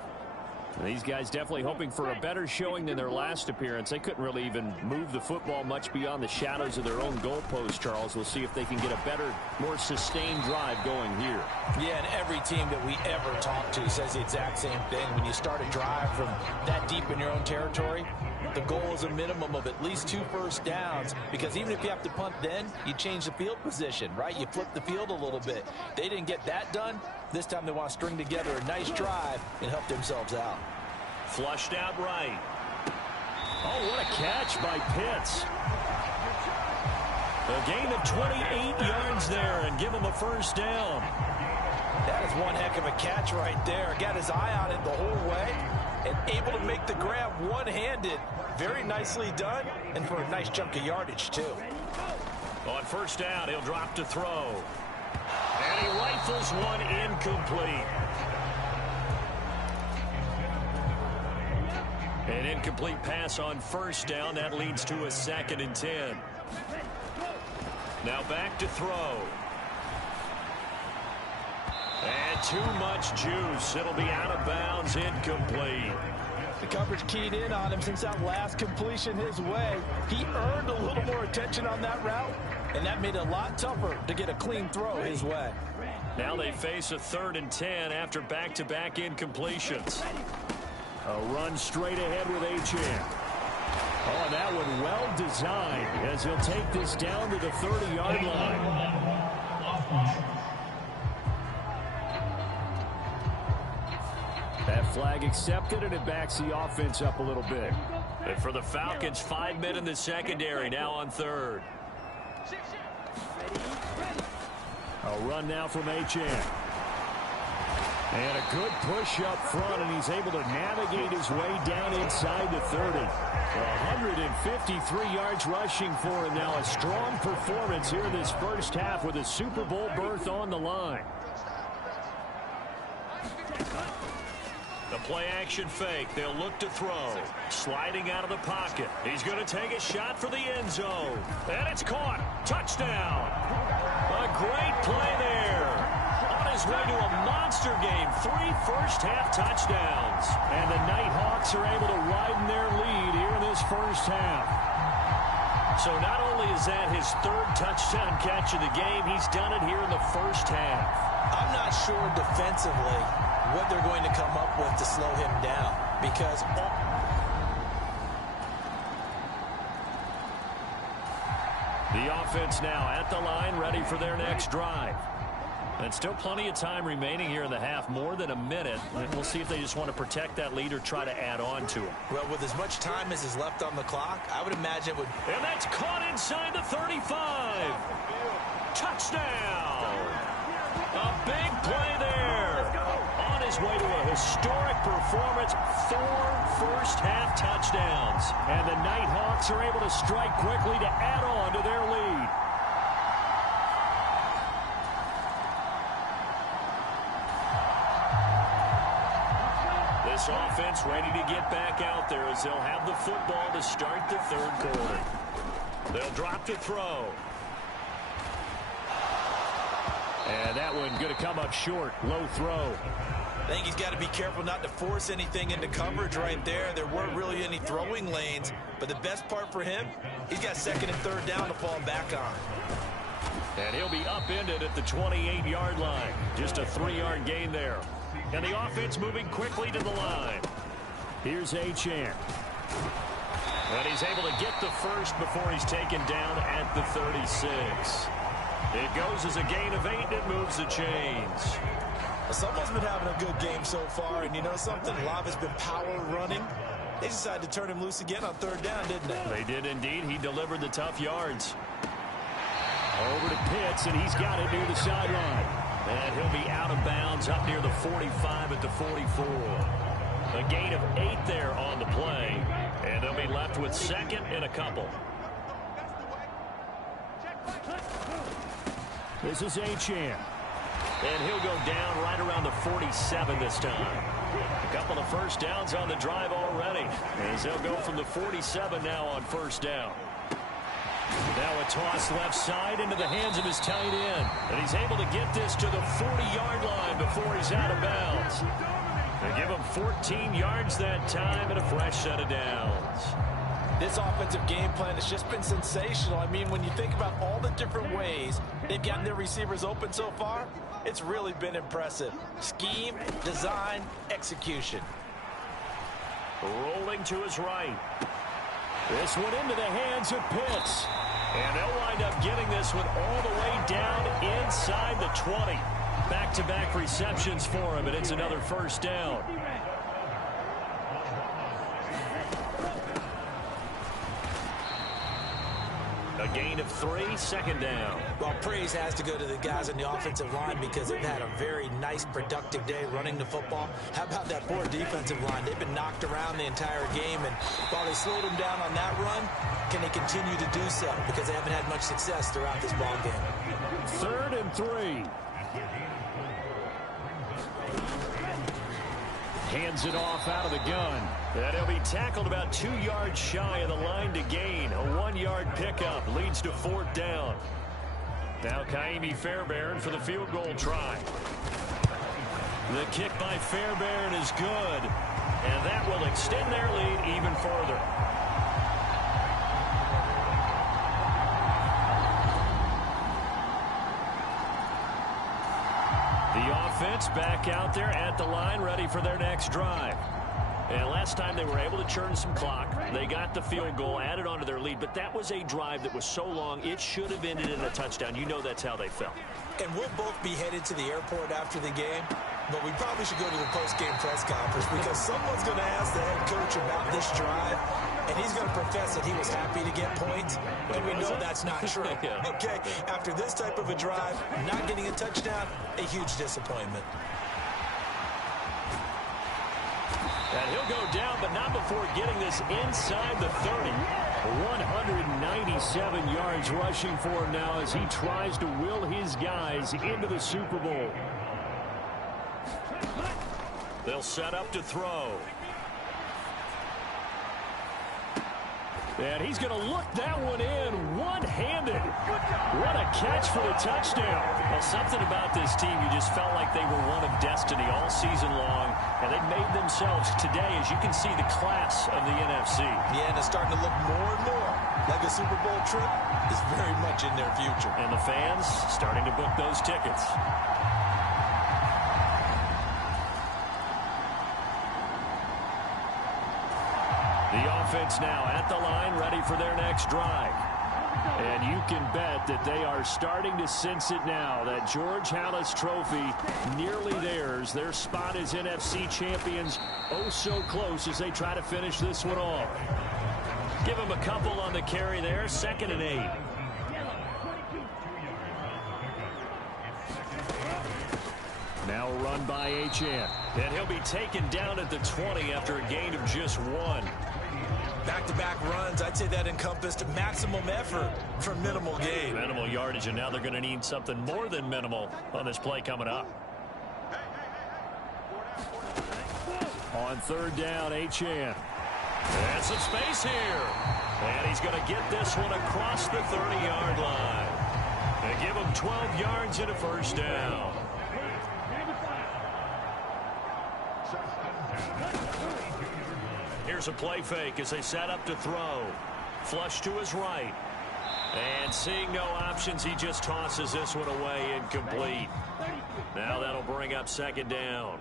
These guys definitely hoping for a better showing than their last appearance. They couldn't really even move the football much beyond the shadows of their own goalpost, Charles. We'll see if they can get a better, more sustained drive going here. Yeah, and every team that we ever talk to says the exact same thing. When you start a drive from that deep in your own territory, the goal is a minimum of at least 2 first downs, because even if you have to punt then, you change the field position, right? You flip the field a little bit. They didn't get that done. This time they want to string together a nice drive and help themselves out. Flushed out right. Oh, what a catch by Pitts. A gain of 28 yards there and give him a first down. That is one heck of a catch right there. Got his eye on it the whole way and able to make the grab one-handed. Very nicely done, and for a nice chunk of yardage, too. On first down, he'll drop to throw. And he rifles one incomplete. An incomplete pass on first down. That leads to a 2nd and 10. Now back to throw. And too much juice. It'll be out of bounds, incomplete. The coverage keyed in on him since that last completion his way. He earned a little more attention on that route, and that made it a lot tougher to get a clean throw his way. Now they face a 3rd and 10 after back-to-back incompletions. A run straight ahead with Achane. Oh, and that one well designed as he'll take this down to the 30-yard line. That flag accepted, and it backs the offense up a little bit. And for the Falcons, 5 men in the secondary, now on 3rd. A run now from Achane. And a good push up front, and he's able to navigate his way down inside the 30. 153 yards rushing for him now. A strong performance here this first half with a Super Bowl berth on the line. The play-action fake. They'll look to throw. Sliding out of the pocket. He's going to take a shot for the end zone. And it's caught. Touchdown. A great play there. On his way to a monster game. 3 first-half touchdowns. And the Nighthawks are able to widen their lead here in this first half. So not only is that his 3rd touchdown catch of the game, he's done it here in the first half. I'm not sure defensively what they're going to come up with to slow him down, because the offense now at the line, ready for their next drive. And still plenty of time remaining here in the half, more than a minute. And we'll see if they just want to protect that lead or try to add on to it. Well, with as much time as is left on the clock, I would imagine it would. And that's caught inside the 35. Touchdown. A big play there. On his way to a historic performance, 4 first-half touchdowns. And the Nighthawks are able to strike quickly to add on to their lead. This offense ready to get back out there as they'll have the football to start the 3rd quarter. They'll drop to throw. And that one going to come up short. Low throw. I think he's got to be careful not to force anything into coverage right there. There weren't really any throwing lanes, but the best part for him, he's got 2nd and 3rd down to fall back on. And he'll be upended at the 28-yard line. Just a 3-yard gain there. And the offense moving quickly to the line. Here's Achane. And he's able to get the first before he's taken down at the 36. It goes as a gain of 8, and it moves the chains. Someone's been having a good game so far, and you know something? A lot of it's been power running. They decided to turn him loose again on third down, didn't they? They did indeed. He delivered the tough yards. Over to Pitts, and he's got it near the sideline. And he'll be out of bounds up near the 45 at the 44. A gain of 8 there on the play. And they'll be left with second and a couple. This is Achane. And he'll go down right around the 47 this time. A couple of first downs on the drive already, as they'll go from the 47 now on first down. Now a toss left side into the hands of his tight end. And he's able to get this to the 40-yard line before he's out of bounds. They give him 14 yards that time and a fresh set of downs. This offensive game plan has just been sensational. I mean, when you think about all the different ways they've gotten their receivers open so far, it's really been impressive. Scheme, design, execution. Rolling to his right. This one into the hands of Pitts. And they'll wind up getting this one all the way down inside the 20. Back-to-back receptions for him, and it's another first down. A gain of 3, second down. Well, praise has to go to the guys on the offensive line because they've had a very nice, productive day running the football. How about that poor defensive line? They've been knocked around the entire game, and while they slowed them down on that run, can they continue to do so? Because they haven't had much success throughout this ball game. 3rd and 3. Hands it off out of the gun. And he'll be tackled about 2 yards shy of the line to gain. A 1-yard pickup leads to 4th down. Now Kaimi Fairbairn for the field goal try. The kick by Fairbairn is good. And that will extend their lead even further. The offense back out there at the line, ready for their next drive. And last time they were able to churn some clock. They got the field goal, added on to their lead, but that was a drive that was so long, it should have ended in a touchdown. You know that's how they felt. And we'll both be headed to the airport after the game, but we probably should go to the post-game press conference because someone's going to ask the head coach about this drive, and he's going to profess that he was happy to get points, and we know that's not true. Yeah. Okay, after this type of a drive, not getting a touchdown, a huge disappointment. And he'll go down, but not before getting this inside the 30. 197 yards rushing for him now as he tries to will his guys into the Super Bowl. They'll set up to throw. And he's going to look that one in one-handed. What a catch for the touchdown. Well, something about this team, you just felt like they were one of destiny all season long. And they made themselves today, as you can see, the class of the NFC. Yeah, and it's starting to look more and more like a Super Bowl trip is very much in their future. And the fans starting to book those tickets. The offense now at the line, ready for their next drive. And you can bet that they are starting to sense it now. That George Halas trophy nearly theirs. Their spot as NFC champions oh so close as they try to finish this one off. Give them a couple on the carry there. 2nd and 8. Now a run by Achane. And he'll be taken down at the 20 after a gain of just 1. Back-to-back runs, I'd say that encompassed maximum effort for minimal gain. Minimal yardage, and now they're going to need something more than minimal on this play coming up. On 3rd down, Achane. And some space here. And he's going to get this one across the 30-yard line. They give him 12 yards and a first down. Here's a play fake as they set up to throw. Flush to his right. And seeing no options, he just tosses this one away incomplete. Now that'll bring up 2nd down.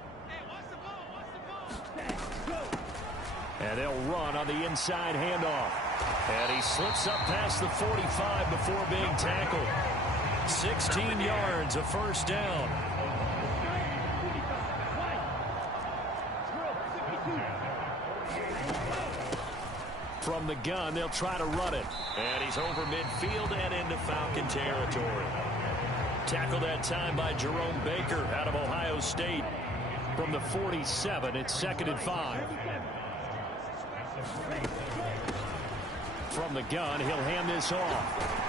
And they'll run on the inside handoff. And he slips up past the 45 before being tackled. 16 yards, a first down. From the gun, they'll try to run it. And he's over midfield and into Falcon territory. Tackled that time by Jerome Baker out of Ohio State. From the 47, it's 2nd and 5. From the gun, he'll hand this off.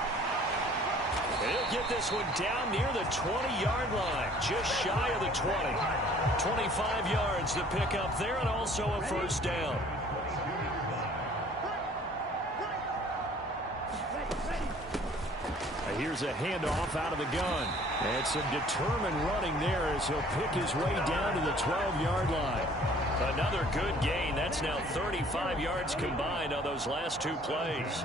He'll get this one down near the 20-yard line, just shy of the 20. 25 yards to pick up there, and also a first down. Here's a handoff out of the gun. And some determined running there as he'll pick his way down to the 12-yard line. Another good gain. That's now 35 yards combined on those last 2 plays.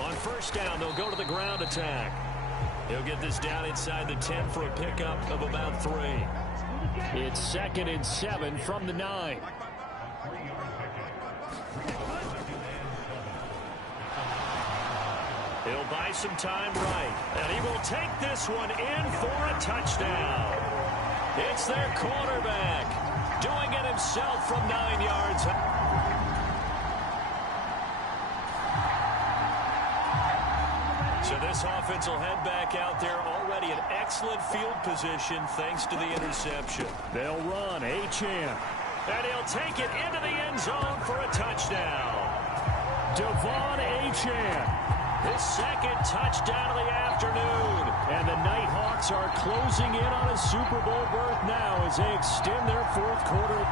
On first down, they'll go to the ground attack. He'll get this down inside the 10 for a pickup of about 3. It's 2nd and 7 from the 9. He'll buy some time right. And he will take this one in for a touchdown. It's their quarterback doing it himself from 9 yards. So this offense will head back out there, already in excellent field position thanks to the interception. They'll run Achane. And he'll take it into the end zone for a touchdown. Devon Achane. His 2nd touchdown of the afternoon. And the Nighthawks are closing in on a Super Bowl berth now as they extend their 4th quarter.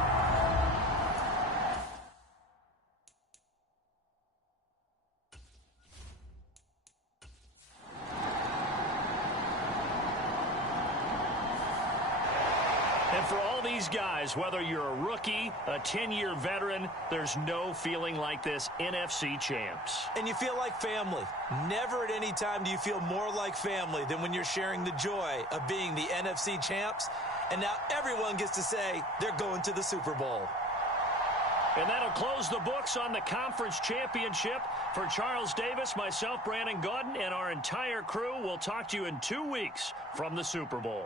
And for all these guys, whether you're a rookie, a 10-year veteran, there's no feeling like this NFC champs. And you feel like family. Never at any time do you feel more like family than when you're sharing the joy of being the NFC champs. And now everyone gets to say they're going to the Super Bowl. And that'll close the books on the conference championship. For Charles Davis, myself, Brandon Gaudin, and our entire crew, we'll talk to you in 2 weeks from the Super Bowl.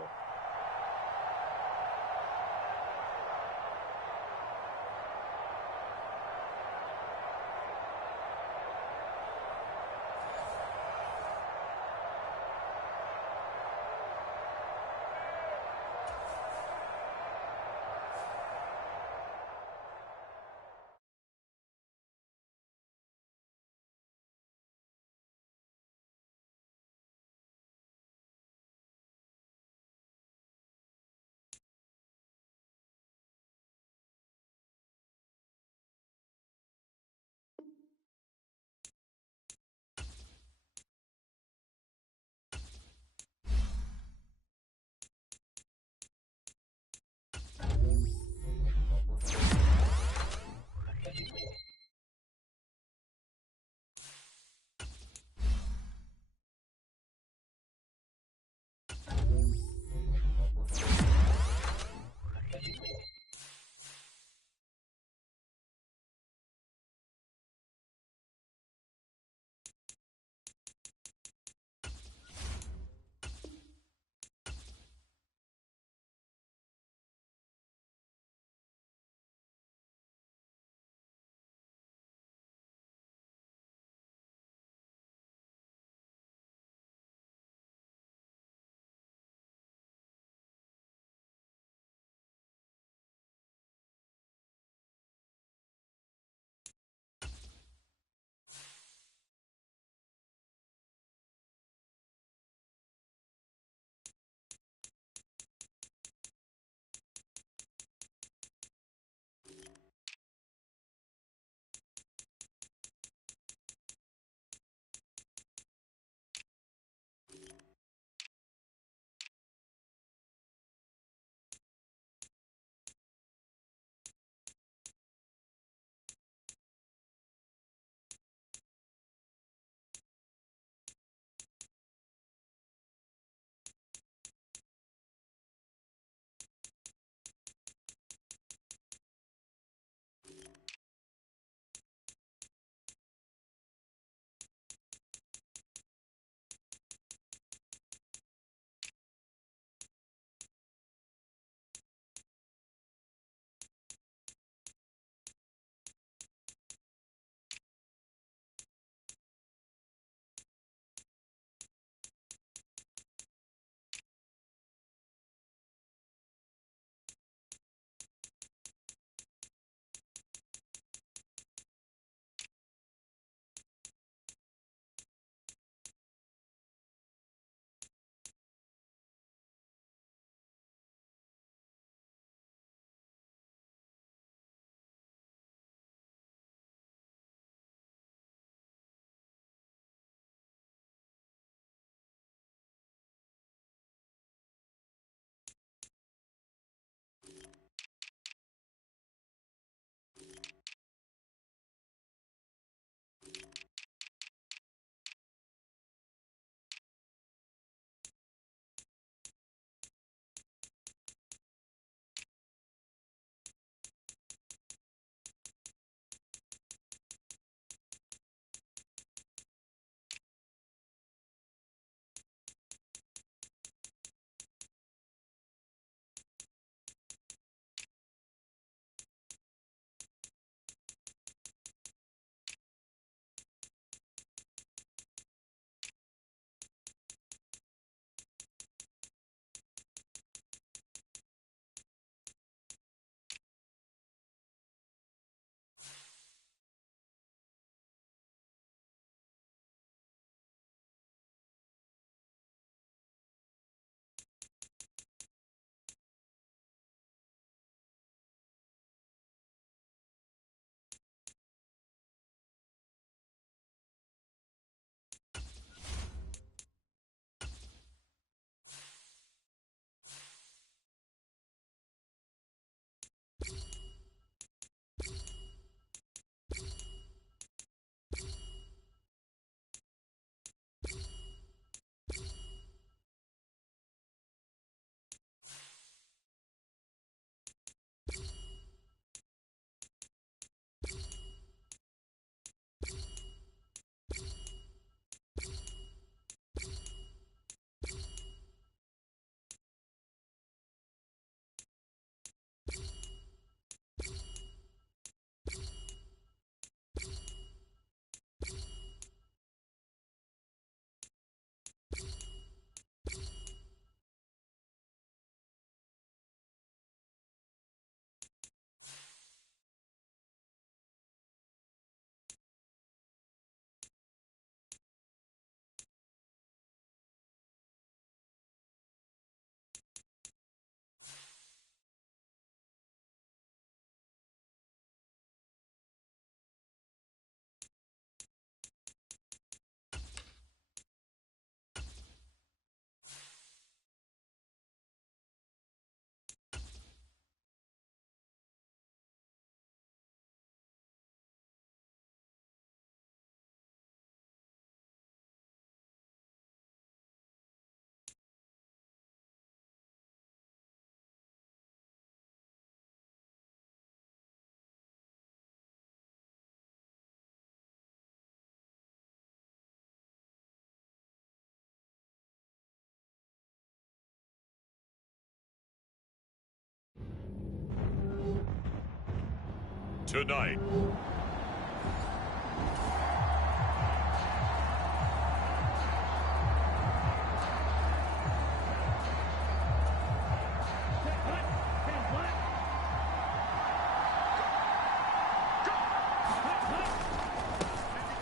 tonight.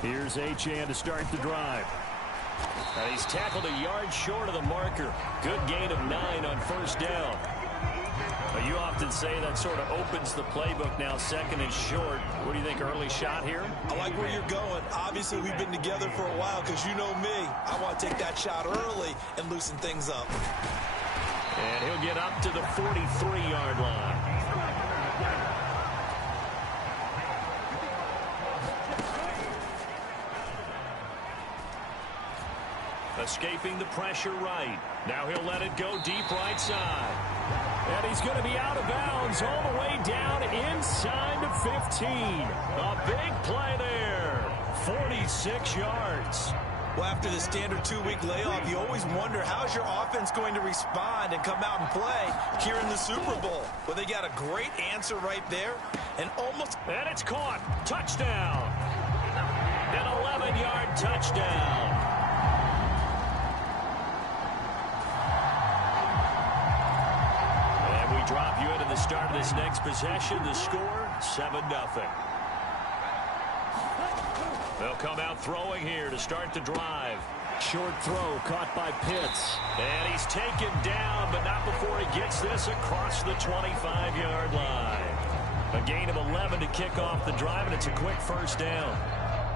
Here's Achane to start the drive. And he's tackled a yard short of the marker. Good gain of 9 on first down. Now, you often say that sort of opens the playbook now, second and short. What do you think, early shot here? I like where you're going. Obviously, we've been together for a while because you know me. I want to take that shot early and loosen things up. And he'll get up to the 43-yard line. Escaping the pressure right. Now he'll let it go deep right side. And he's going to be out of bounds all the way down inside the 15. A big play there. 46 yards. Well, after the standard 2-week layoff, you always wonder how's your offense going to respond and come out and play here in the Super Bowl. Well, they got a great answer right there. And it's caught. Touchdown. An 11-yard touchdown. Drop you into the start of this next possession. The score, 7-0. They'll come out throwing here to start the drive. Short throw caught by Pitts. And he's taken down, but not before he gets this across the 25-yard line. A gain of 11 to kick off the drive, and it's a quick first down.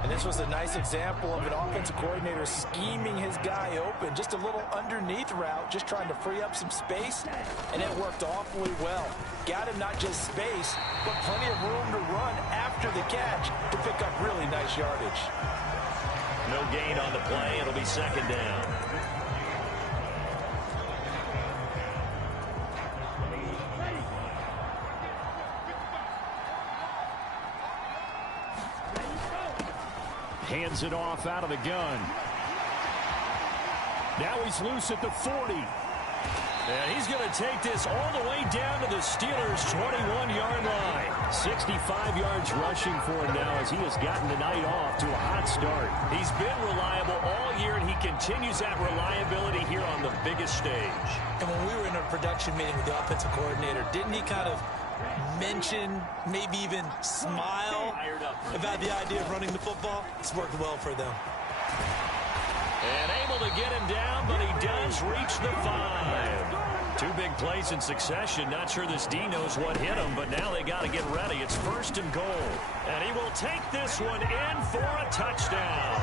And this was a nice example of an offensive coordinator scheming his guy open. Just a little underneath route, just trying to free up some space, and it worked awfully well. Got him not just space, but plenty of room to run after the catch to pick up really nice yardage. No gain on the play. It'll be second down. Hands it off out of the gun. Now he's loose at the 40. And he's going to take this all the way down to the Steelers' 21-yard line. 65 yards rushing for him now as he has gotten the night off to a hot start. He's been reliable all year, and he continues that reliability here on the biggest stage. And when we were in a production meeting with the offensive coordinator, didn't he kind of mention, maybe even smile about the idea of running the football? It's worked well for them. And able to get him down, but he does reach the 5. Two big plays in succession. Not sure this D knows what hit him, but now they got to get ready. It's first and goal. And he will take this one in for a touchdown.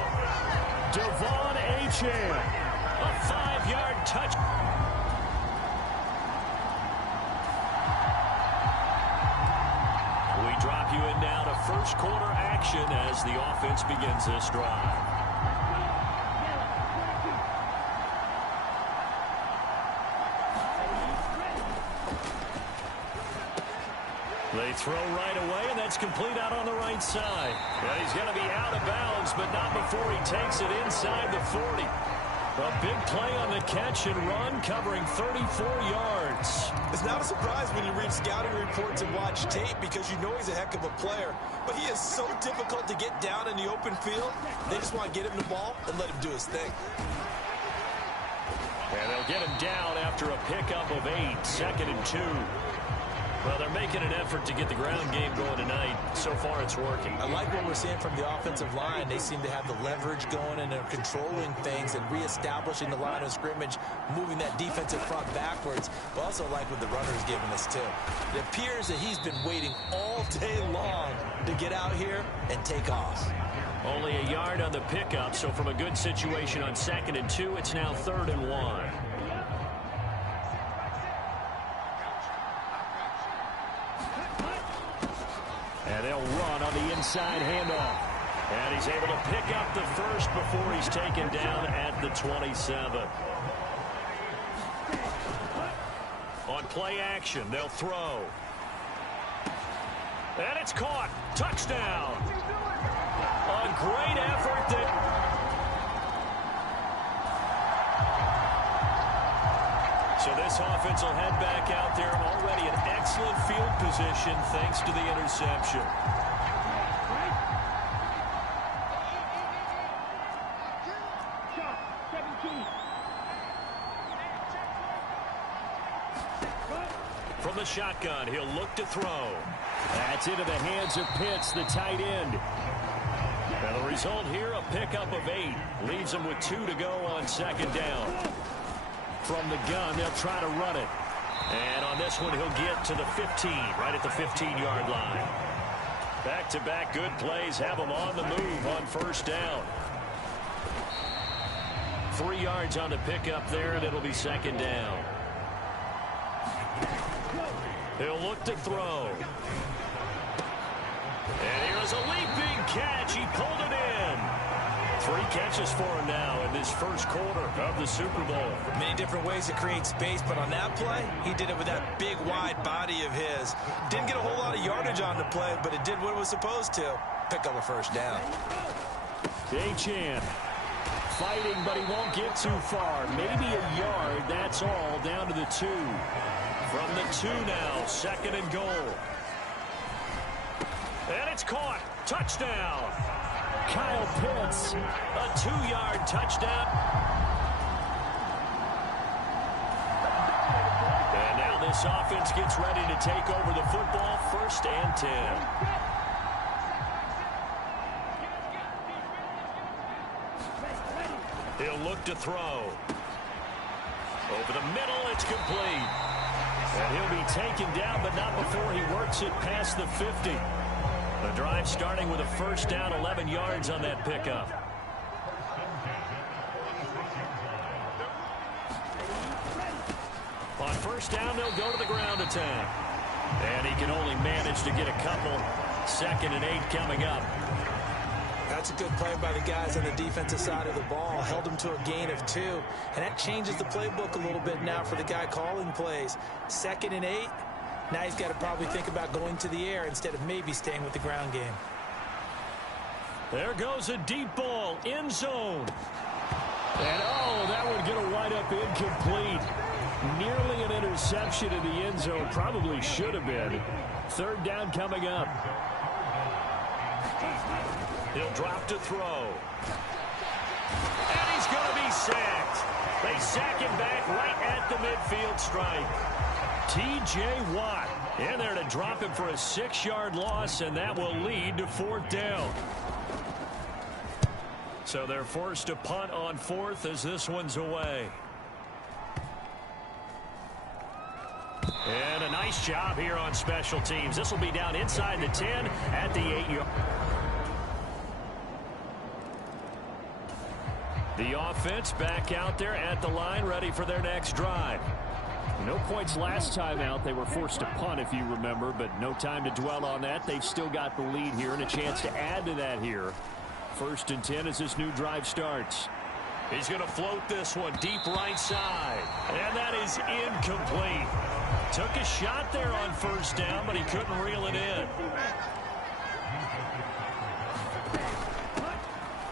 Devon Achane. A 5-yard touch. We drop you in now to first quarter action as the offense begins this drive. They throw right away, and that's complete out on the right side. And he's going to be out of bounds, but not before he takes it inside the 40. A big play on the catch and run, covering 34 yards. It's not a surprise when you read scouting reports and watch tape because you know he's a heck of a player. But he is so difficult to get down in the open field. They just want to get him the ball and let him do his thing. And they'll get him down after a pickup of 8, second and 2. Well, they're making an effort to get the ground game going tonight. So far, it's working. I like what we're seeing from the offensive line. They seem to have the leverage going, and they're controlling things and reestablishing the line of scrimmage, moving that defensive front backwards. But also like what the runner's giving us, too. It appears that he's been waiting all day long to get out here and take off. Only a yard on the pickup, so from a good situation on second and 2, it's now 3rd and 1. And they'll run on the inside handoff. And he's able to pick up the first before he's taken down at the 27. On play action, they'll throw. And it's caught. Touchdown. A great effort that... So this offense will head back out there, already in excellent field position thanks to the interception. From the shotgun, he'll look to throw. That's into the hands of Pitts, the tight end. And the result here, a pickup of 8. Leaves him with 2 to go on second down. From the gun, they'll try to run it. And on this one, he'll get to the 15, right at the 15-yard line. Back-to-back good plays have him on the move on first down. 3 yards on the pickup there, and it'll be second down. He'll look to throw. And here's a leaping catch. He pulled it in. 3 catches for him now in this first quarter of the Super Bowl. Many different ways to create space, but on that play, he did it with that big, wide body of his. Didn't get a whole lot of yardage on the play, but it did what it was supposed to. Pick up a first down. Achane fighting, but he won't get too far. Maybe a yard, that's all, down to the 2. From the 2 now, second and goal. And it's caught. Touchdown. Kyle Pitts. A 2-yard touchdown. And now this offense gets ready to take over the football. First and 10. He'll look to throw. Over the middle, it's complete. And he'll be taken down, but not before he works it past the 50. The drive starting with a first down, 11 yards on that pickup. On first down, they'll go to the ground attack. And he can only manage to get a couple. Second and 8 coming up. That's a good play by the guys on the defensive side of the ball. Held him to a gain of 2. And that changes the playbook a little bit now for the guy calling plays. Second and 8. Now he's got to probably think about going to the air instead of maybe staying with the ground game. There goes a deep ball, end zone. And oh, that would get a wind up incomplete. Nearly an interception in the end zone. Probably should have been. Third down coming up. He'll drop to throw. And he's going to be sacked. They sack him back right at the midfield stripe. T.J. Watt in there to drop him for a 6-yard loss, and that will lead to 4th down. So they're forced to punt on 4th as this one's away. And a nice job here on special teams. This will be down inside the 10 at the 8-yard. The offense back out there at the line, ready for their next drive. No points last time out. They were forced to punt, if you remember, but no time to dwell on that. They've still got the lead here and a chance to add to that here. First and 10 as this new drive starts. He's going to float this one deep right side. And that is incomplete. Took a shot there on first down, but he couldn't reel it in.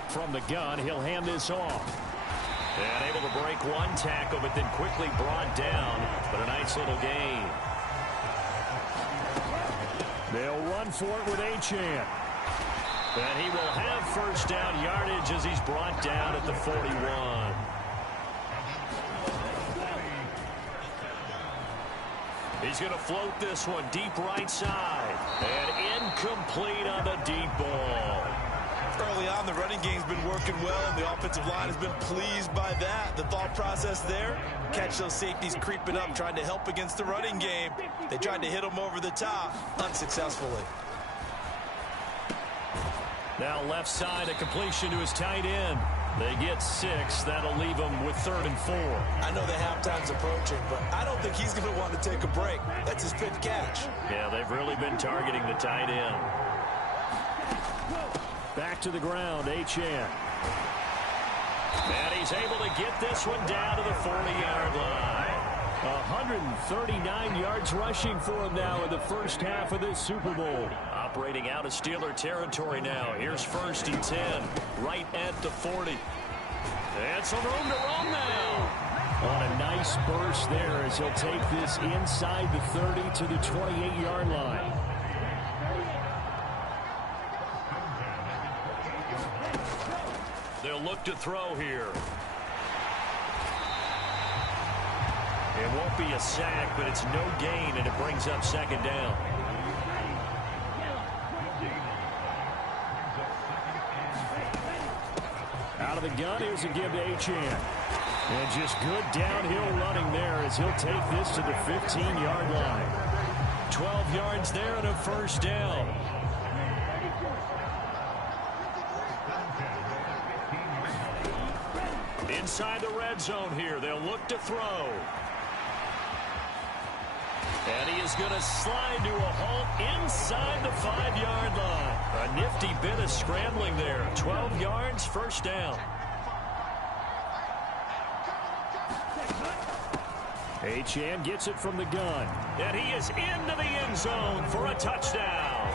From the gun, he'll hand this off. And able to break one tackle, but then quickly brought down. But a nice little gain. They'll run for it with Achane. And he will have first down yardage as he's brought down at the 41. He's going to float this one deep right side. And incomplete on the deep ball. Early on, the running game's been working well, and the offensive line has been pleased by that. The thought process there, catch those safeties creeping up, trying to help against the running game. They tried to hit them over the top, unsuccessfully. Now left side, a completion to his tight end. They get 6. That'll leave them with 3rd and 4. I know the halftime's approaching, but I don't think he's going to want to take a break. That's his 5th catch. Yeah, they've really been targeting the tight end. Back to the ground, Achane. And he's able to get this one down to the 40-yard line. 139 yards rushing for him now in the first half of this Super Bowl. Operating out of Steeler territory now. Here's 1st and 10, right at the 40. And some room to roam now. On a nice burst there as he'll take this inside the 30 to the 28-yard line. They'll look to throw here. It won't be a sack, but it's no gain, and it brings up second down. Out of the gun, here's a give to Achane. And just good downhill running there as he'll take this to the 15-yard line. 12 yards there and a first down. Inside the red zone here, they'll look to throw. And he is going to slide to a halt inside the 5-yard line. A nifty bit of scrambling there. 12 yards, first down. Achane gets it from the gun. And he is into the end zone for a touchdown.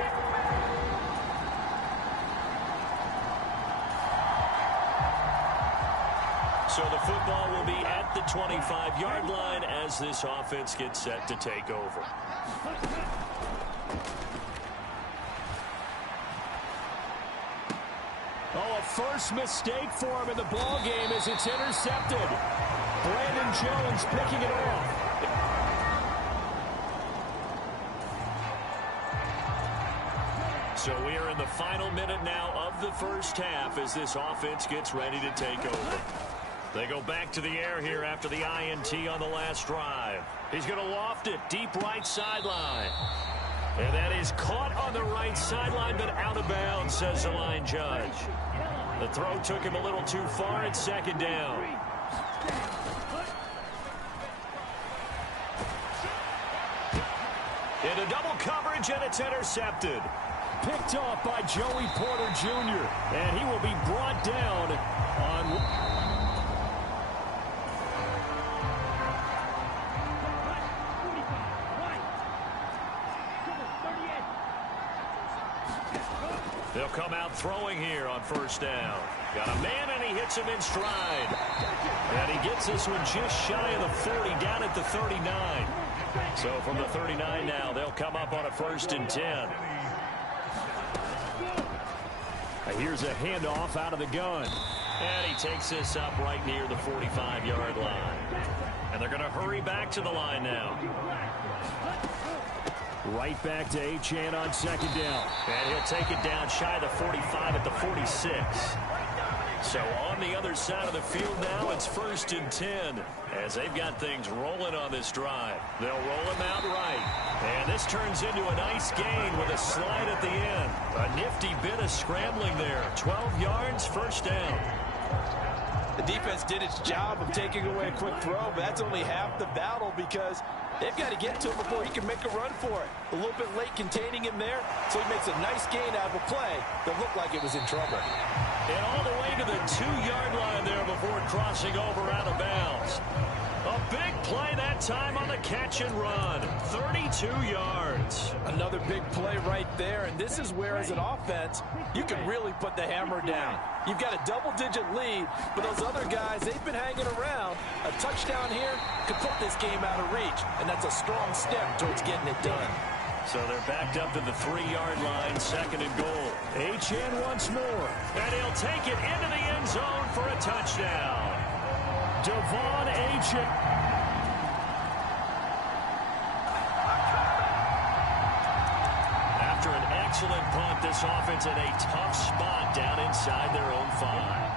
So the football will be at the 25-yard line as this offense gets set to take over. Oh, a first mistake for him in the ball game as it's intercepted. Brandon Jones picking it off. So we are in the final minute now of the first half as this offense gets ready to take over. They go back to the air here after the INT on the last drive. He's going to loft it deep right sideline. And that is caught on the right sideline, but out of bounds, says the line judge. The throw took him a little too far at second down. Into double coverage, and it's intercepted. Picked off by Joey Porter Jr. And he will be brought down on... They'll come out throwing here on first down. Got a man, and he hits him in stride. And he gets this one just shy of the 40, down at the 39. So from the 39 now, they'll come up on a 1st and 10. Here's a handoff out of the gun. And he takes this up right near the 45-yard line. And they're going to hurry back to the line now. Right back to Achane on second down. And he'll take it down shy of the 45 at the 46. So on the other side of the field now, it's 1st and 10 as they've got things rolling on this drive. They'll roll him out right. And this turns into a nice gain with a slide at the end. A nifty bit of scrambling there. 12 yards, first down. The defense did its job of taking away a quick throw, but that's only half the battle because they've got to get to him before he can make a run for it. A little bit late containing him there, so he makes a nice gain out of a play that looked like it was in trouble. And all the way to the 2-yard line there before crossing over out of bounds. A big play that time on the catch and run. 32 yards. Another big play right there, and this is where, as an offense, you can really put the hammer down. You've got a double-digit lead, but those other guys, they've been hanging around. A touchdown here could put this game out of reach, and that's a strong step towards getting it done. So they're backed up to the 3-yard line, 2nd and goal. Achane once more. And he'll take it into the end zone for a touchdown. Devon Achane. After an excellent punt, this offense in a tough spot down inside their own 5.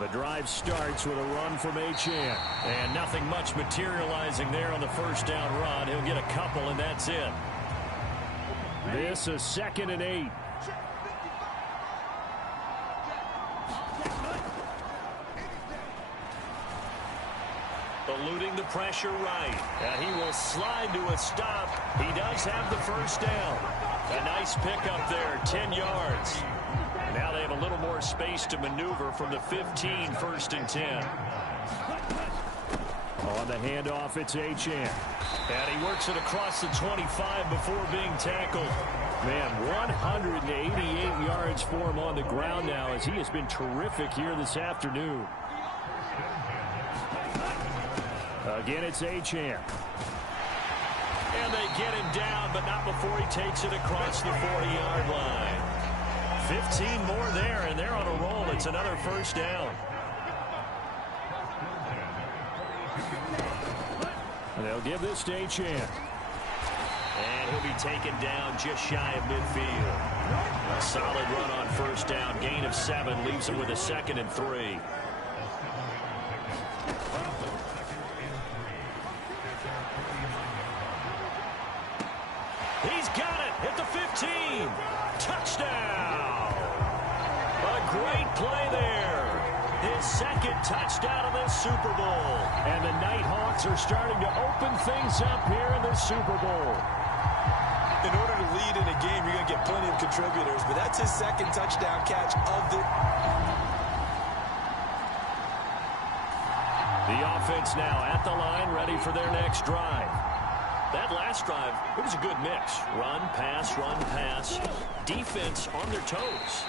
The drive starts with a run from Achane. And nothing much materializing there on the first down run. He'll get a couple, and that's it. This is 2nd and 8. Eluding the pressure right. And he will slide to a stop. He does have the first down. A nice pickup there, 10 yards. Now they have a little more space to maneuver from the 15, 1st and 10. On the handoff, it's Achane. And he works it across the 25 before being tackled. Man, 188 yards for him on the ground now as he has been terrific here this afternoon. Again, it's Achane. And they get him down, but not before he takes it across the 40-yard line. 15 more there, and they're on a roll. It's another first down. They'll give this to Achane. And he'll be taken down just shy of midfield. A solid run on first down. Gain of 7 leaves him with a 2nd and 3. He's got it at the 15. Touchdown. A great play there. His 2nd touchdown of this Super Bowl. And the Nighthawks are starting to open things up here in the Super Bowl. In order to lead in a game, you're going to get plenty of contributors, but that's his 2nd touchdown catch of the... The offense now at the line, ready for their next drive. That last drive, it was a good mix. Run, pass, defense on their toes.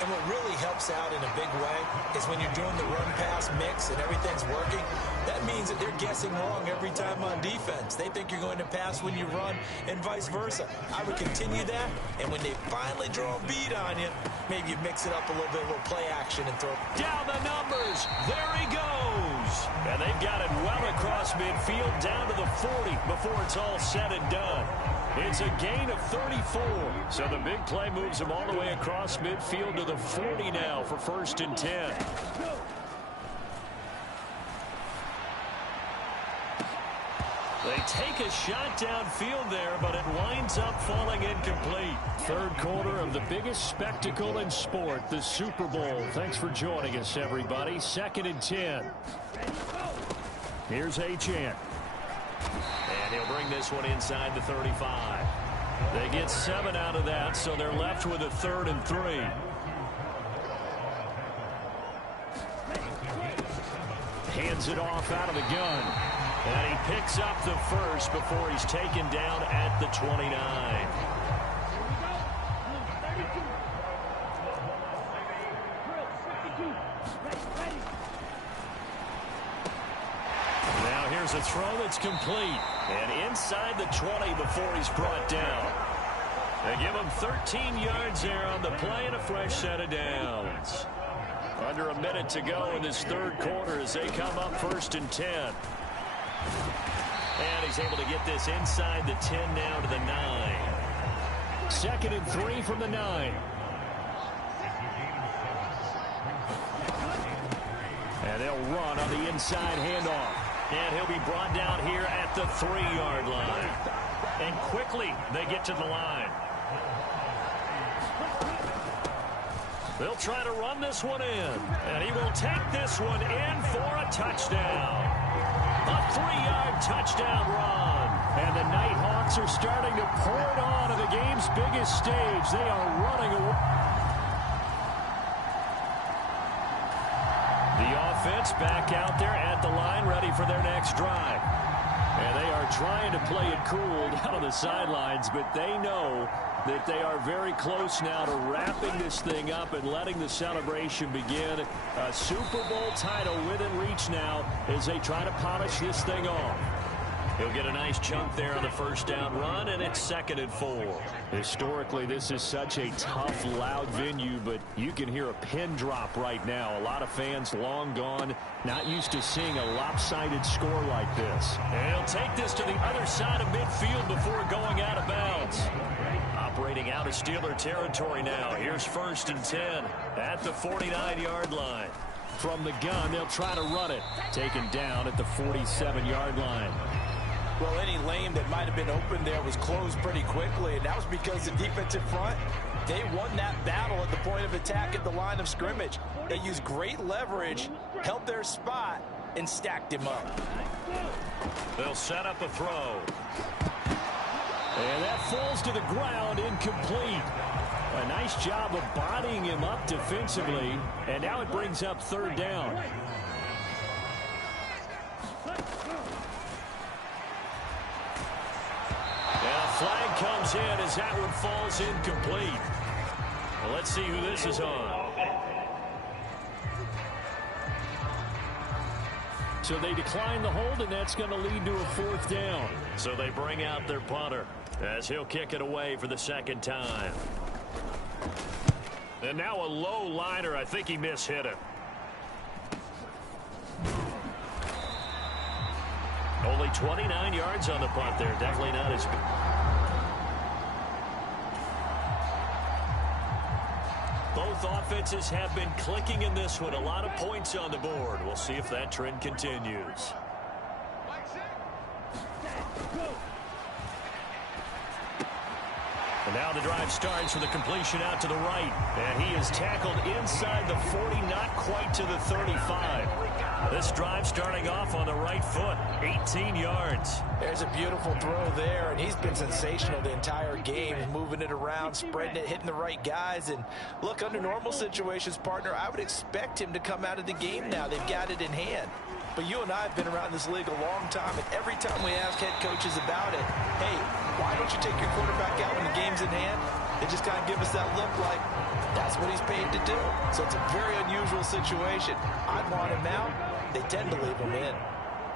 And what really helps out in a big way is when you're doing the run-pass mix and everything's working, that means that they're guessing wrong every time on defense. They think you're going to pass when you run and vice versa. I would continue that, and when they finally draw a beat on you, maybe you mix it up a little bit, a little play action and throw. Down the numbers. There he goes. And they've got it well across midfield down to the 40 before it's all said and done. It's a gain of 34. So the big play moves him all the way across midfield to the 40 now for 1st and 10. They take a shot downfield there, but it winds up falling incomplete. Third quarter of the biggest spectacle in sport, the Super Bowl. Thanks for joining us, everybody. 2nd and 10. Here's Achane. And he'll bring this one inside the 35. They get 7 out of that, so they're left with a 3rd and 3. Hands it off out of the gun. And he picks up the 1st before he's taken down at the 29. Now here's a throw that's complete. And inside the 20 before he's brought down. They give him 13 yards there on the play and a fresh set of downs. Under a minute to go in this third quarter as they come up 1st and 10. And he's able to get this inside the 10 now to the 9. 2nd and 3 from the 9. And they'll run on the inside handoff. And he'll be brought down here at the 3-yard line. And quickly they get to the line. They'll try to run this one in. And he will take this one in for a touchdown. A 3-yard touchdown run. And the Nighthawks are starting to pour it on the game's biggest stage. They are running away. The offense back out there at the line, ready for their next drive. And they are trying to play it cool down on the sidelines, but they know that they are very close now to wrapping this thing up and letting the celebration begin. A Super Bowl title within reach now as they try to polish this thing off. He'll get a nice chunk there on the first down run, and it's 2nd and 4. Historically, this is such a tough, loud venue, but you can hear a pin drop right now. A lot of fans long gone, not used to seeing a lopsided score like this. And he'll take this to the other side of midfield before going out of bounds. Operating out of Steeler territory now. Here's 1st and 10 at the 49-yard line. From the gun, they'll try to run it. Taken down at the 47-yard line. Well, any lane that might have been open there was closed pretty quickly, and that was because the defensive front, they won that battle at the point of attack at the line of scrimmage. They used great leverage, held their spot, and stacked him up. They'll set up a throw. And that falls to the ground, incomplete. A nice job of bodying him up defensively, and now it brings up 3rd down. goes in as that one falls incomplete. Well, let's see who this is on. So they decline the hold, and that's going to lead to a 4th down. So they bring out their punter as he'll kick it away for the 2nd time. And now a low liner. I think he mishit it. Only 29 yards on the punt there. Definitely not as big. Both offenses have been clicking in this one. A lot of points on the board. We'll see if that trend continues. And now the drive starts with a completion out to the right. And he is tackled inside the 40, not quite to the 35. This drive starting off on the right foot, 18 yards. There's a beautiful throw there, and he's been sensational the entire game, moving it around, spreading it, hitting the right guys. And look, under normal situations, partner, I would expect him to come out of the game now. They've got it in hand. But you and I have been around this league a long time, and every time we ask head coaches about it, hey, why don't you take your quarterback out when the game's in hand? They just kind of give us that look like that's what he's paid to do. So it's a very unusual situation. I'd want him out. They tend to leave him in.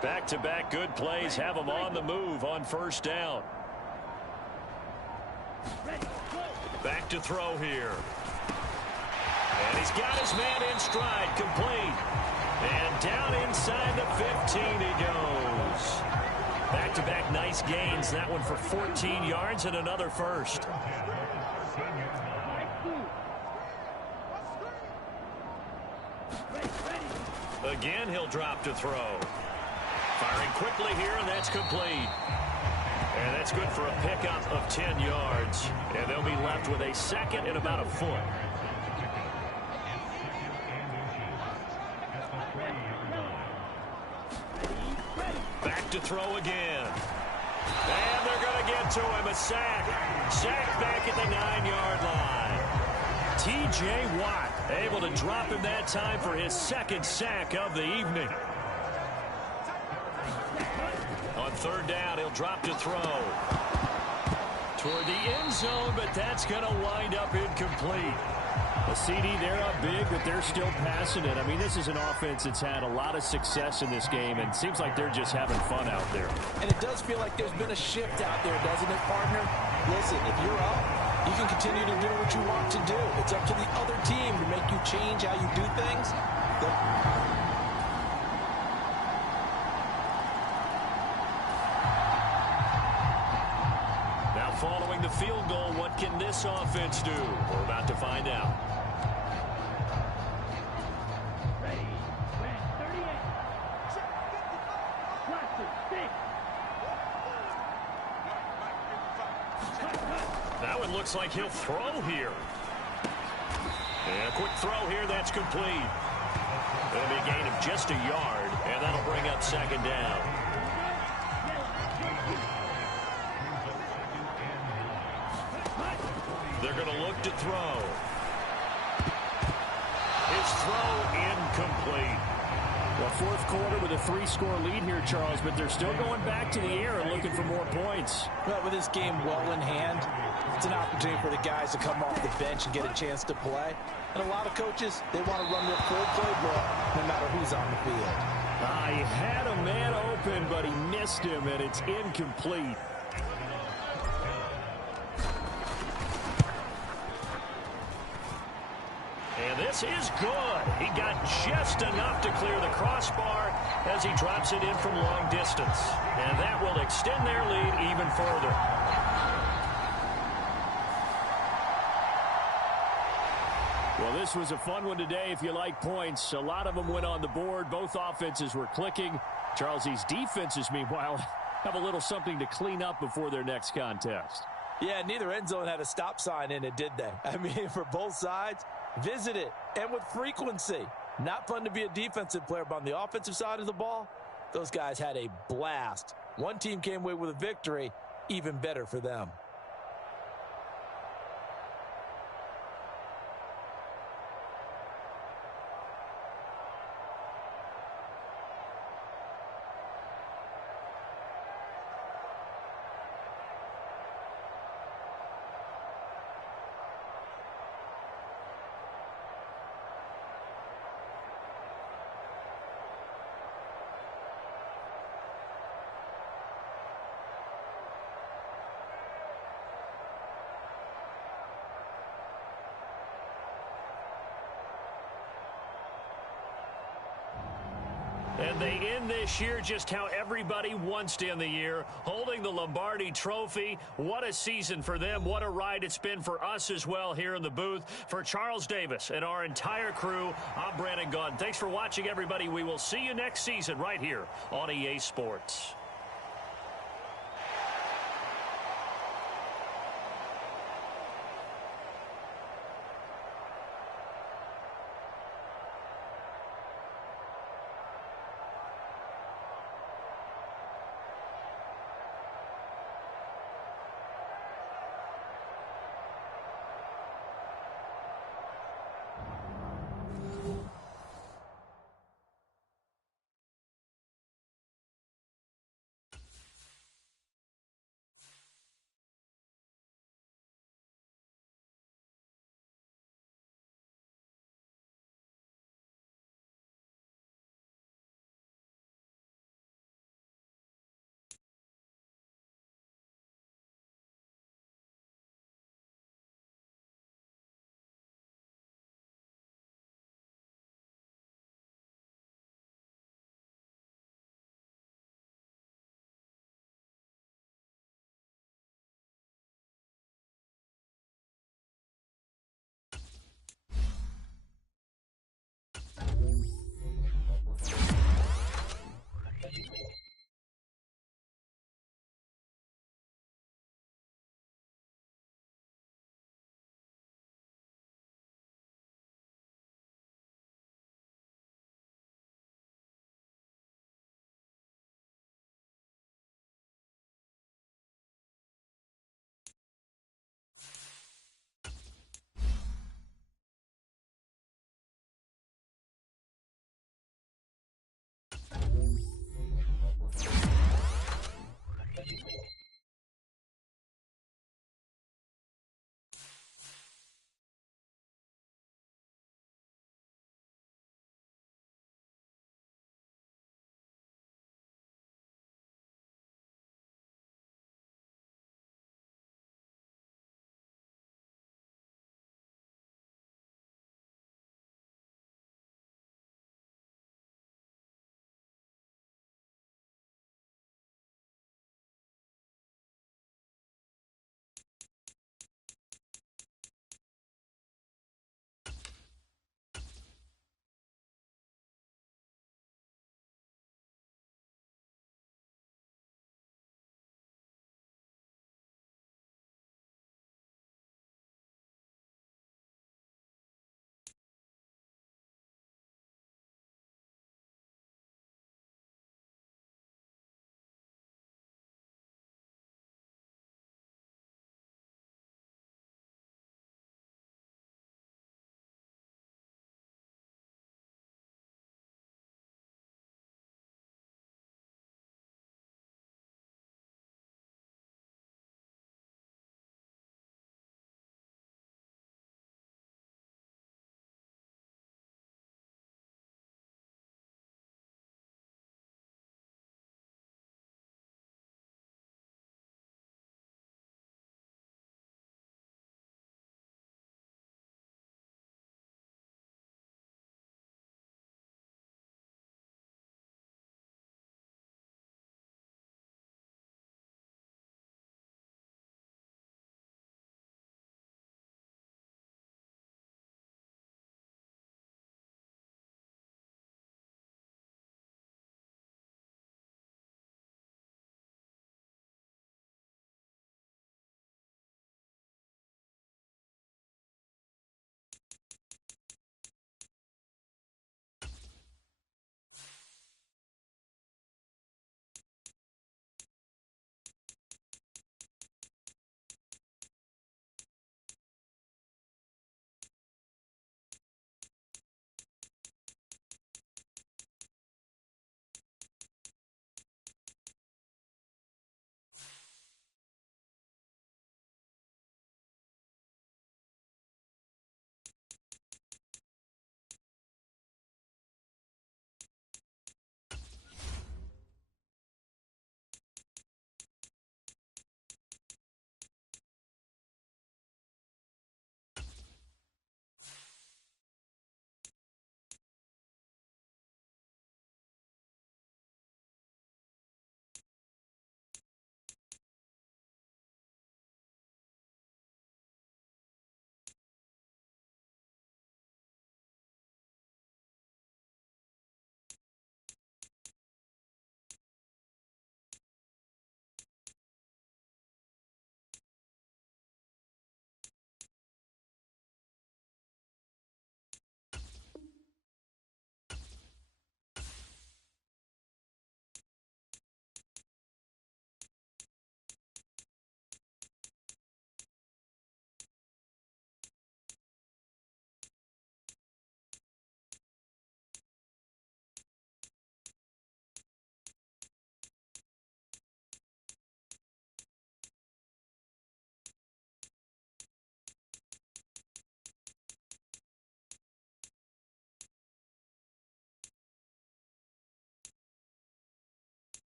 Back-to-back good plays have him on the move on 1st down. Back to throw here. And he's got his man in stride, complete. And down inside the 15 he goes. Back-to-back nice gains. That one for 14 yards and another 1st. Again, he'll drop to throw. Firing quickly here, and that's complete. And that's good for a pickup of 10 yards. And they'll be left with a 2nd and about a foot. Back to throw again. And they're going to get to him. A sack. Sack back at the 9-yard line. T.J. Watt able to drop him that time for his 2nd sack of the evening. On 3rd down, he'll drop to throw. Toward the end zone, but that's going to wind up incomplete. A CD, they're up big, but they're still passing it. I mean, this is an offense that's had a lot of success in this game, and it seems like they're just having fun out there. And it does feel like there's been a shift out there, doesn't it, partner? Listen, if you're up, you can continue to do what you want to do. It's up to the other team to make you change how you do things. Now following the field goal, what can this offense do? We're about to find out. That one looks like he'll throw here. And a quick throw here, that's complete. It'll be a gain of just a yard, and that'll bring up 2nd down. They're going to look to throw. His throw incomplete. Well, 4th quarter with a 3-score lead here, Charles, but they're still going back to the air and looking for more points. But with this game well in hand, it's an opportunity for the guys to come off the bench and get a chance to play. And a lot of coaches, they want to run their full playbook no matter who's on the field. He had a man open, but he missed him, and it's incomplete. And this is good. He got just enough to clear the crossbar as he drops it in from long distance. And that will extend their lead even further. Well, this was a fun one today if you like points. A lot of them went on the board. Both offenses were clicking. Charles, these defenses, meanwhile, have a little something to clean up before their next contest. Yeah, neither end zone had a stop sign in it, did they? I mean, for both sides, visit it, and with frequency. Not fun to be a defensive player, but on the offensive side of the ball, those guys had a blast. One team came away with a victory, even better for them. And they end this year just how everybody wants to end the year, holding the Lombardi Trophy. What a season for them. What a ride it's been for us as well here in the booth. For Charles Davis and our entire crew, I'm Brandon Gaudin. Thanks for watching, everybody. We will see you next season right here on EA Sports.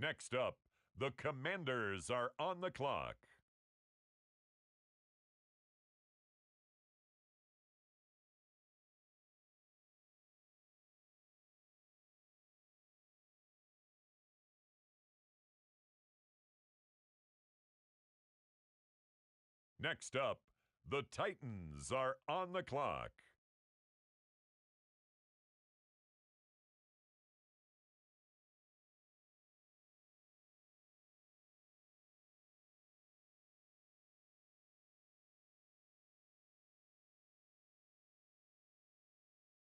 Next up, the Commanders are on the clock. Next up, the Titans are on the clock.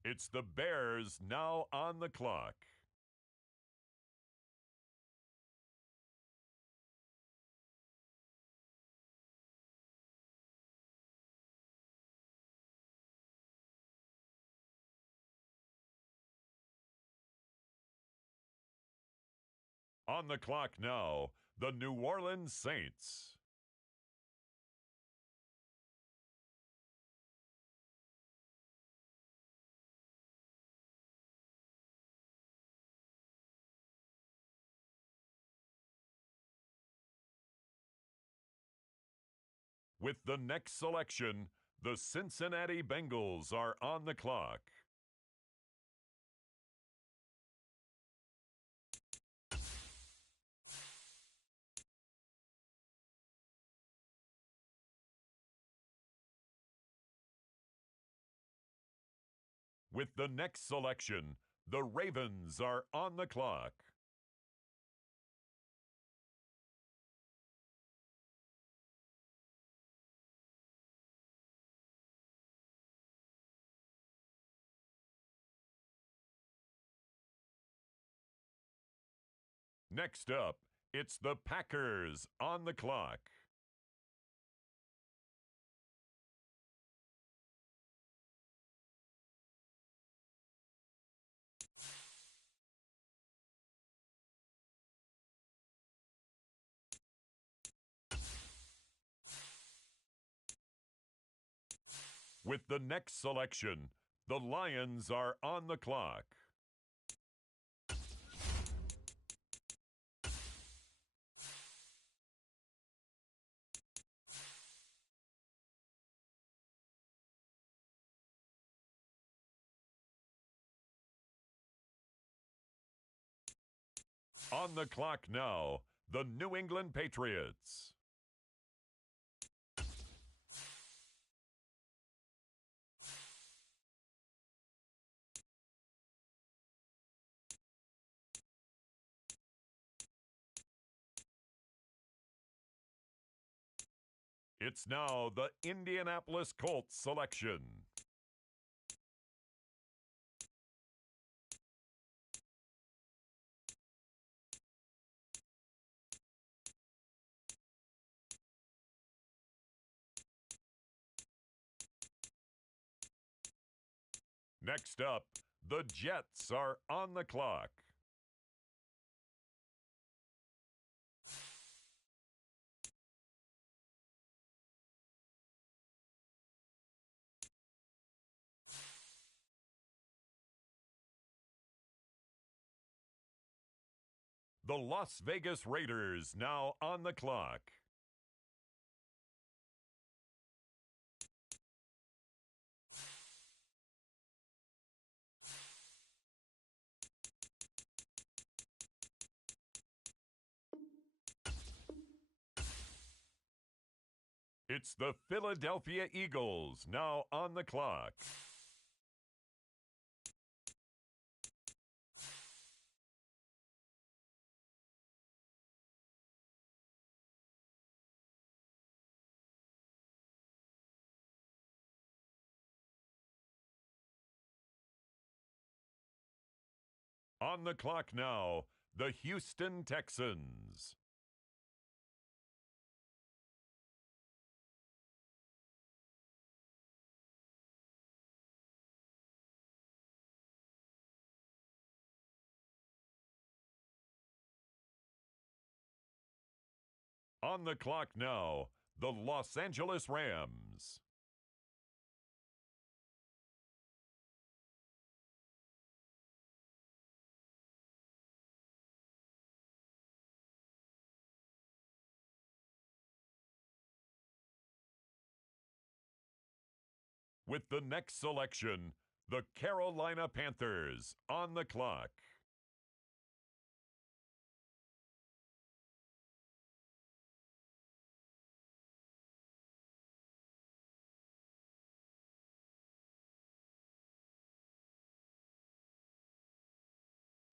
It's the Bears now on the clock. On the clock now, the New Orleans Saints. With the next selection, the Cincinnati Bengals are on the clock. With the next selection, the Ravens are on the clock. Next up, it's the Packers on the clock. With the next selection, the Lions are on the clock. On the clock now, the New England Patriots. It's now the Indianapolis Colts selection. Next up, the Jets are on the clock. The Las Vegas Raiders now on the clock. It's the Philadelphia Eagles now on the clock. On the clock now, the Houston Texans. On the clock now, the Los Angeles Rams. With the next selection, the Carolina Panthers on the clock.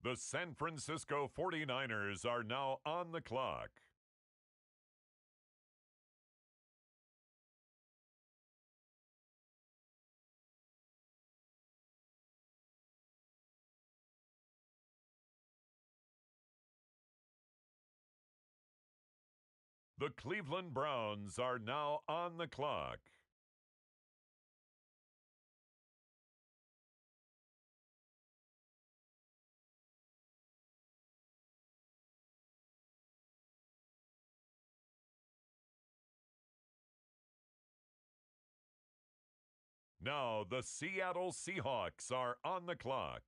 The San Francisco 49ers are now on the clock. The Cleveland Browns are now on the clock. Now the Seattle Seahawks are on the clock.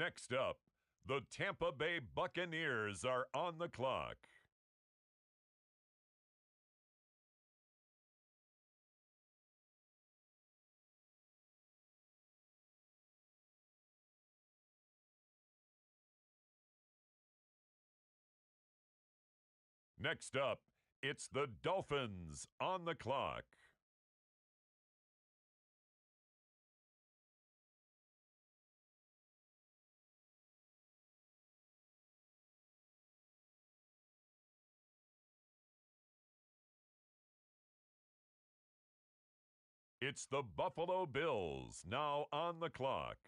Next up, the Tampa Bay Buccaneers are on the clock. Next up, it's the Dolphins on the clock. It's the Buffalo Bills now on the clock.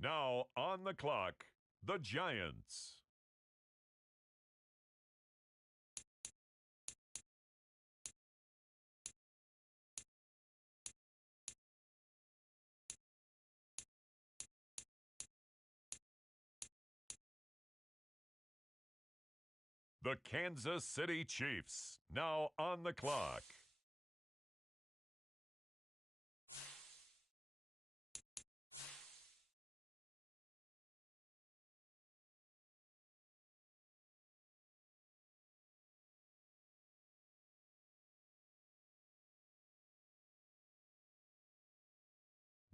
Now on the clock, the Giants. The Kansas City Chiefs now on the clock.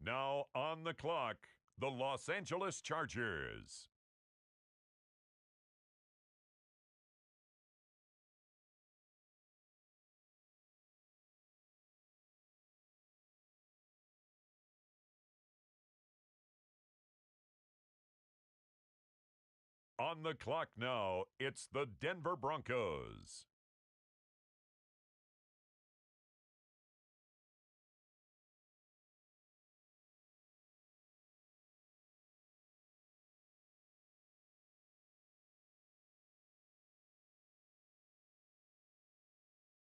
Now on the clock, the Los Angeles Chargers. On the clock now, it's the Denver Broncos.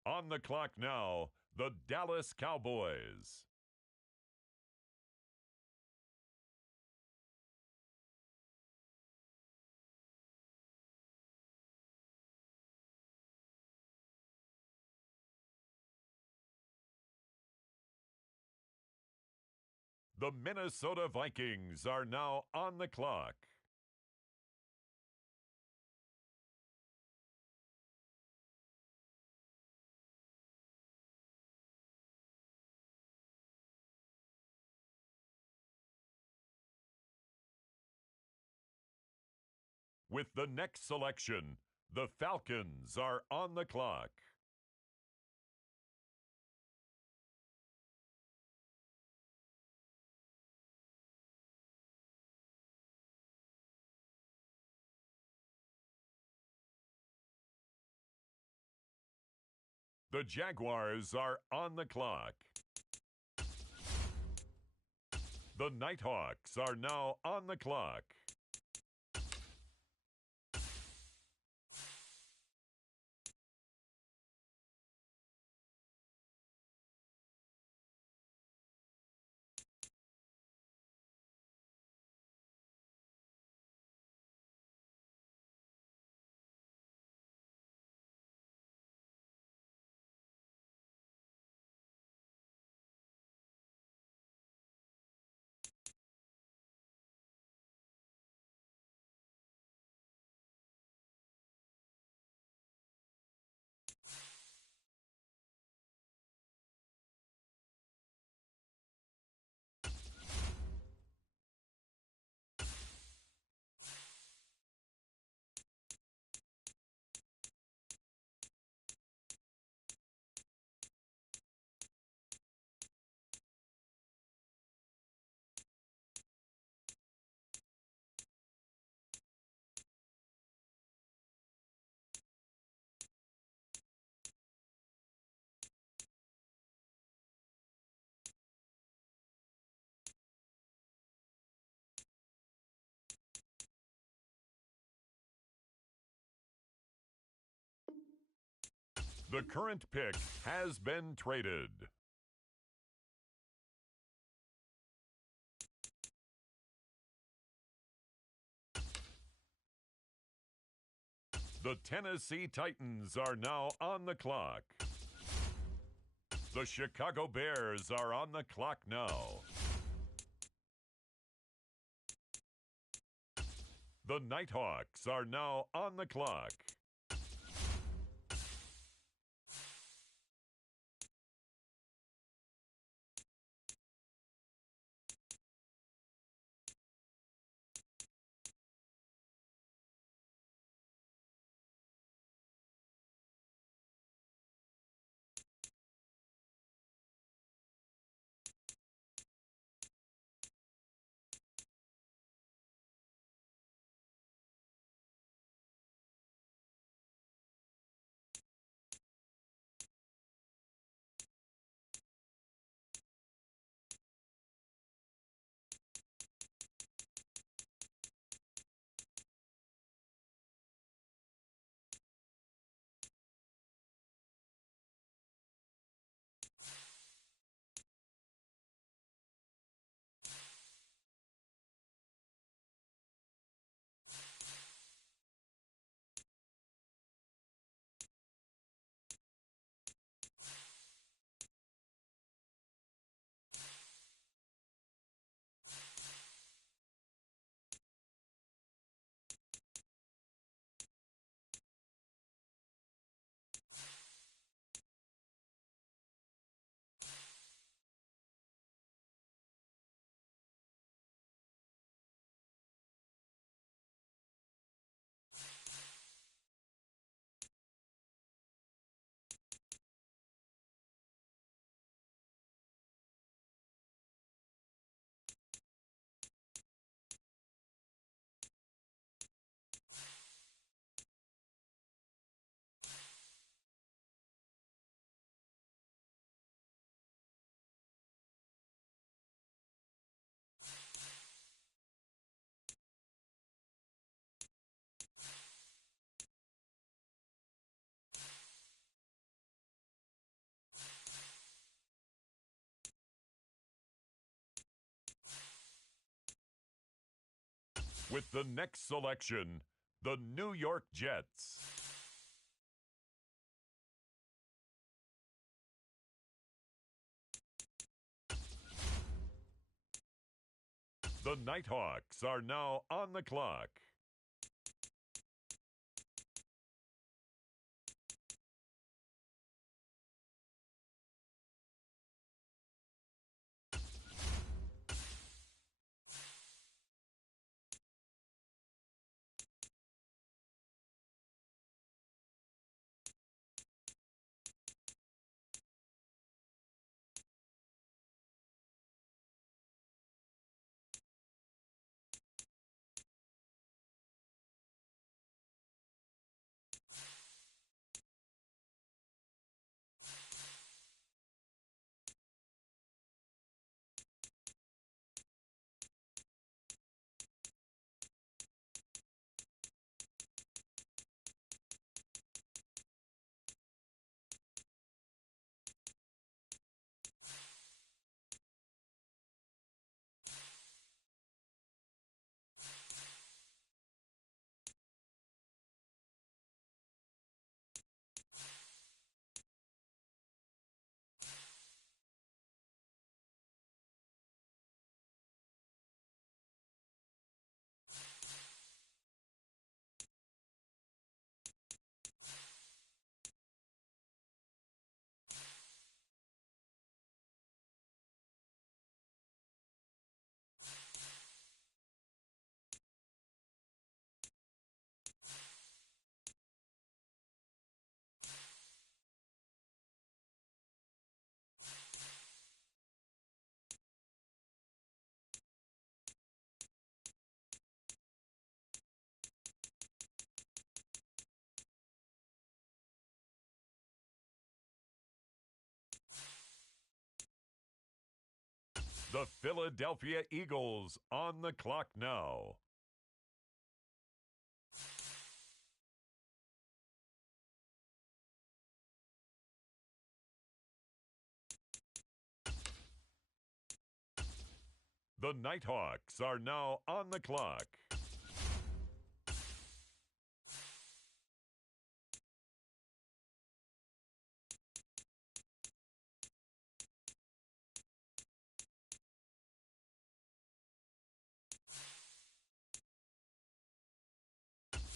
On the clock now, the Dallas Cowboys. The Minnesota Vikings are now on the clock. With the next selection, the Falcons are on the clock. The Jaguars are on the clock. The Nighthawks are now on the clock. The current pick has been traded. The Tennessee Titans are now on the clock. The Chicago Bears are on the clock now. The Nighthawks are now on the clock. With the next selection, the New York Jets. The Nighthawks are now on the clock. The Philadelphia Eagles on the clock now. The Nighthawks are now on the clock.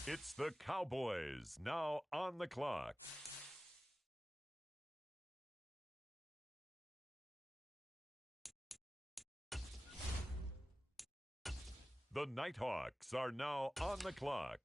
It's the Cowboys now on the clock. The Nighthawks are now on the clock.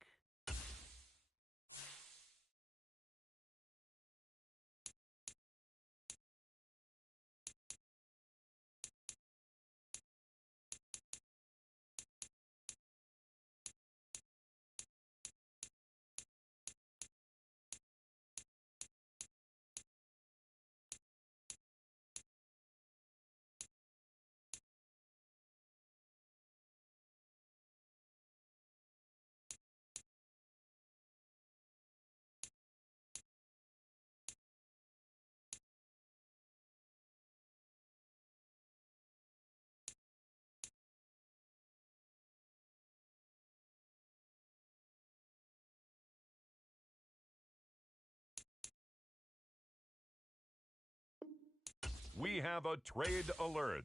We have a trade alert.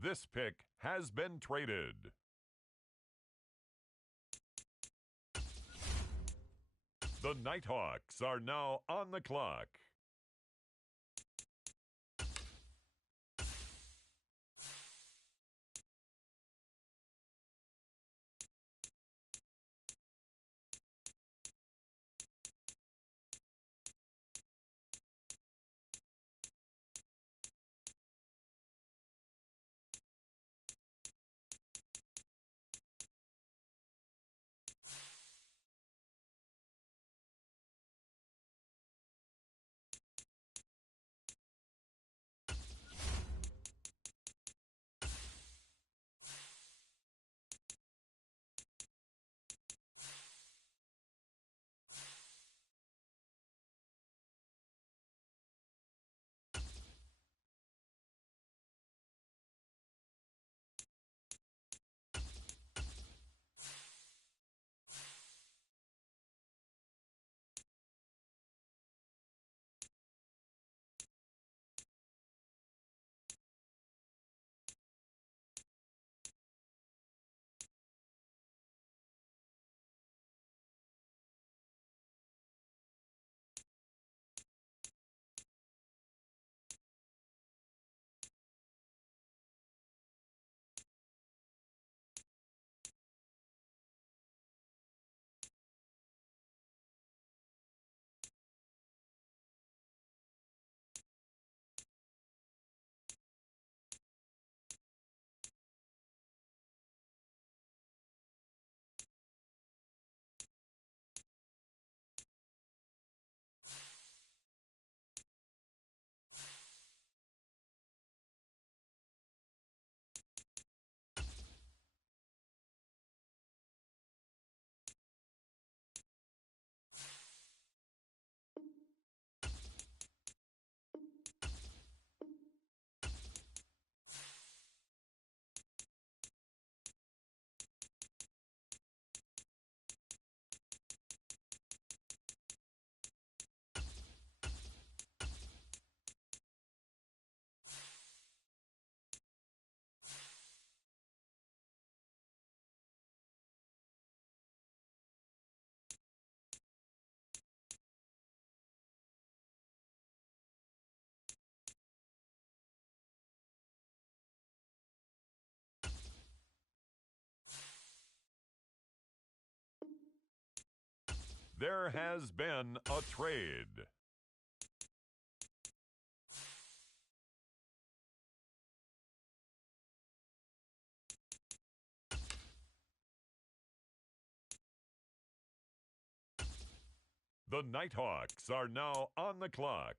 This pick has been traded. The Nighthawks are now on the clock. There has been a trade. The Nighthawks are now on the clock.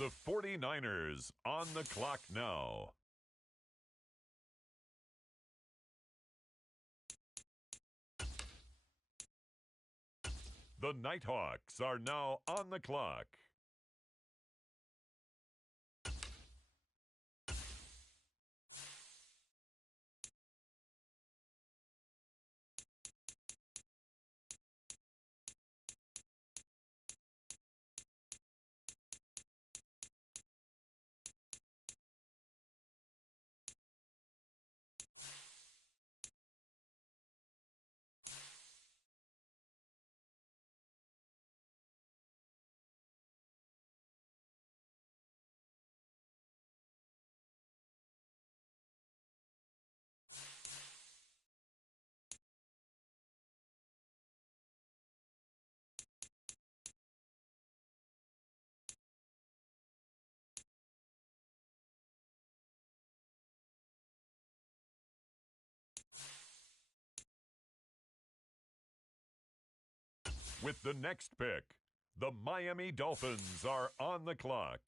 The 49ers on the clock now. The Nighthawks are now on the clock. With the next pick, the Miami Dolphins are on the clock.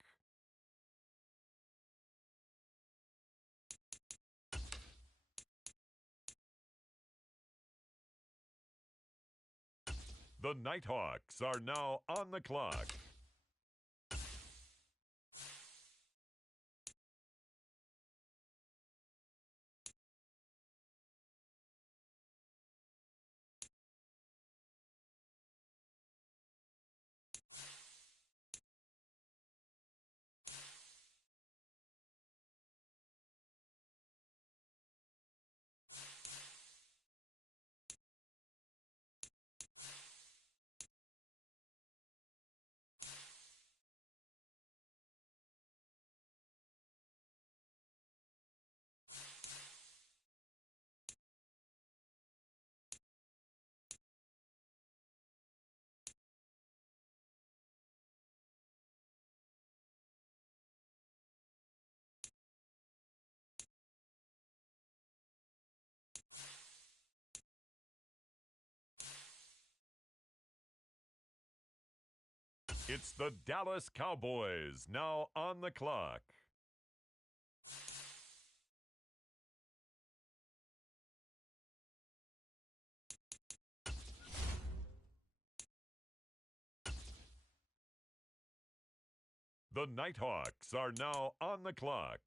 The Nighthawks are now on the clock. It's the Dallas Cowboys now on the clock. The Nighthawks are now on the clock.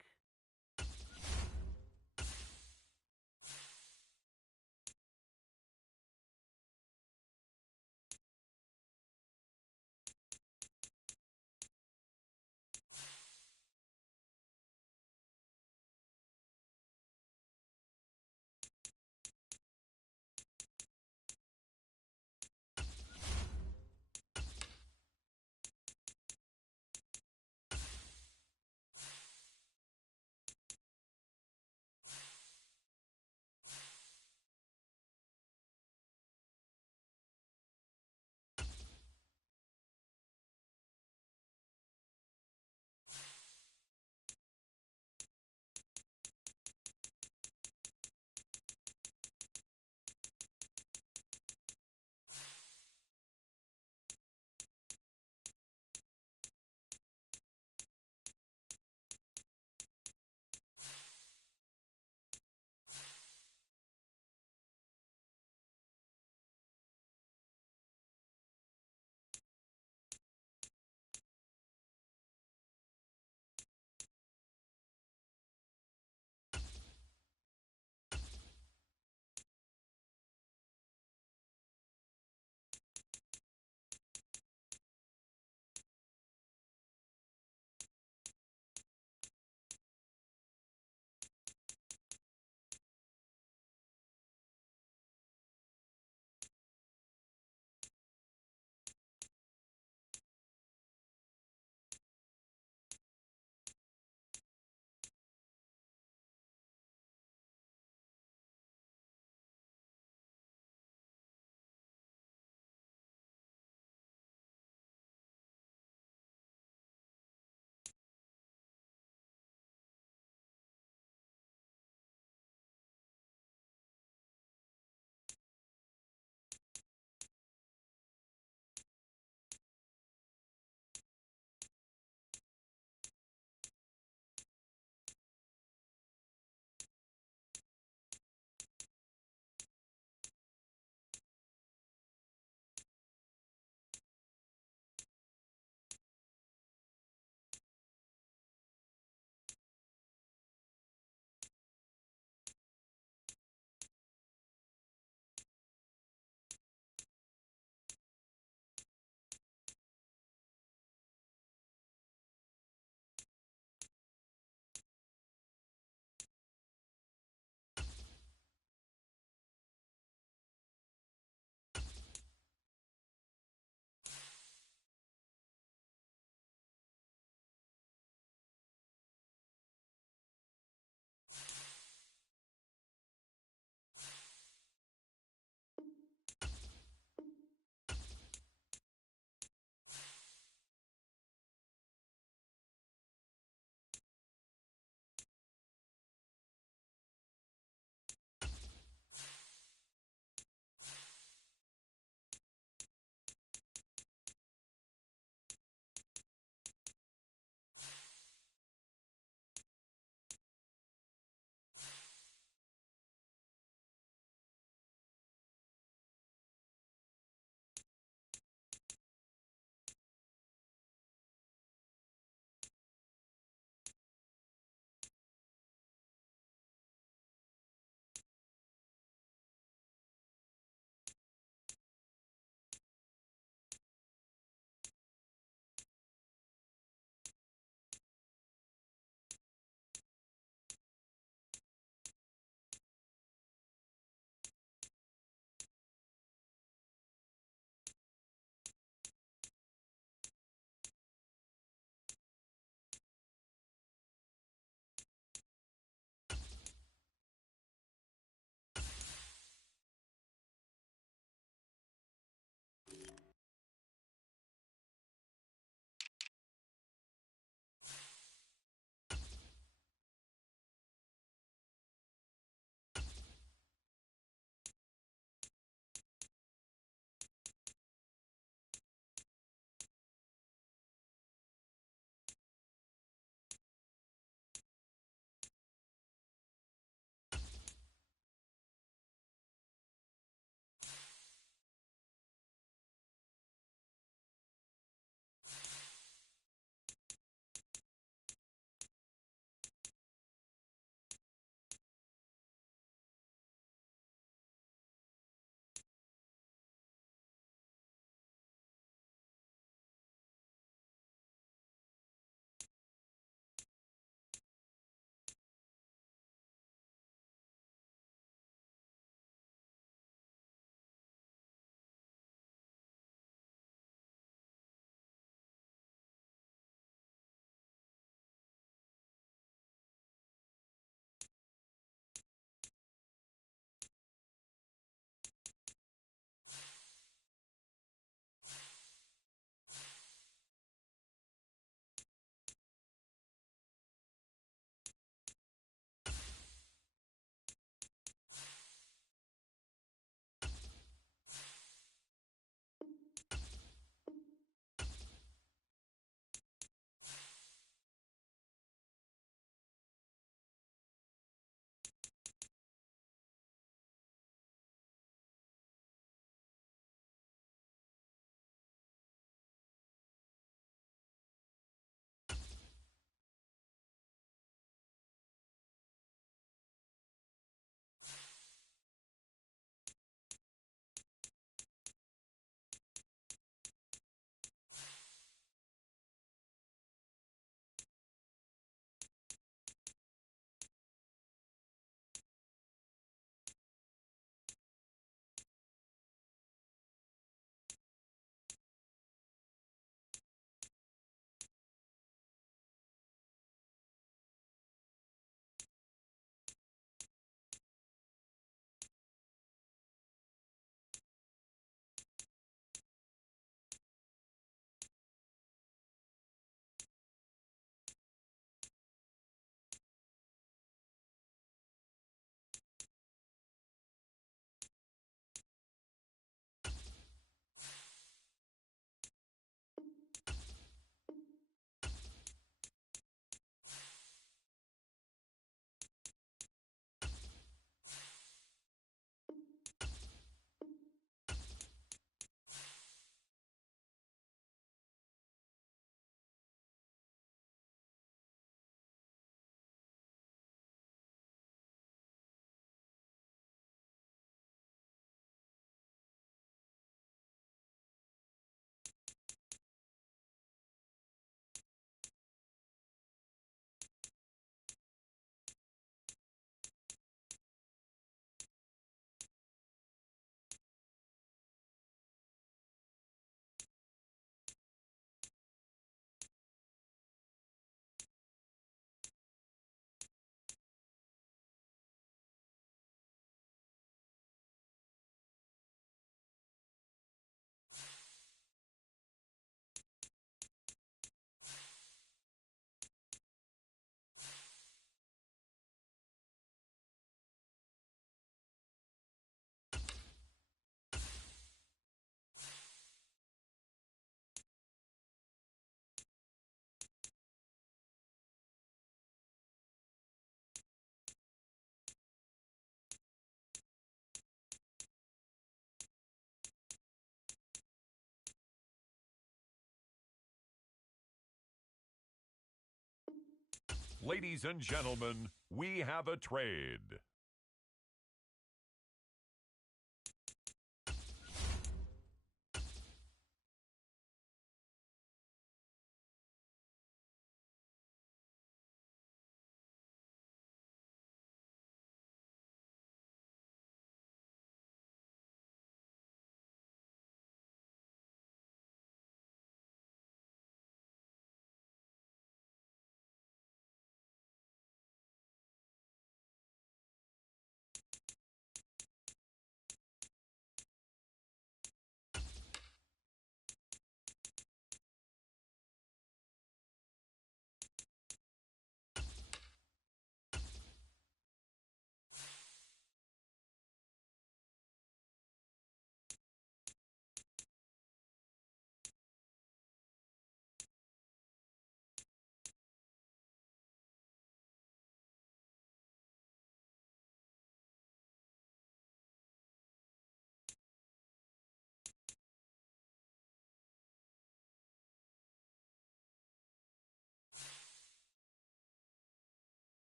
Ladies and gentlemen, we have a trade.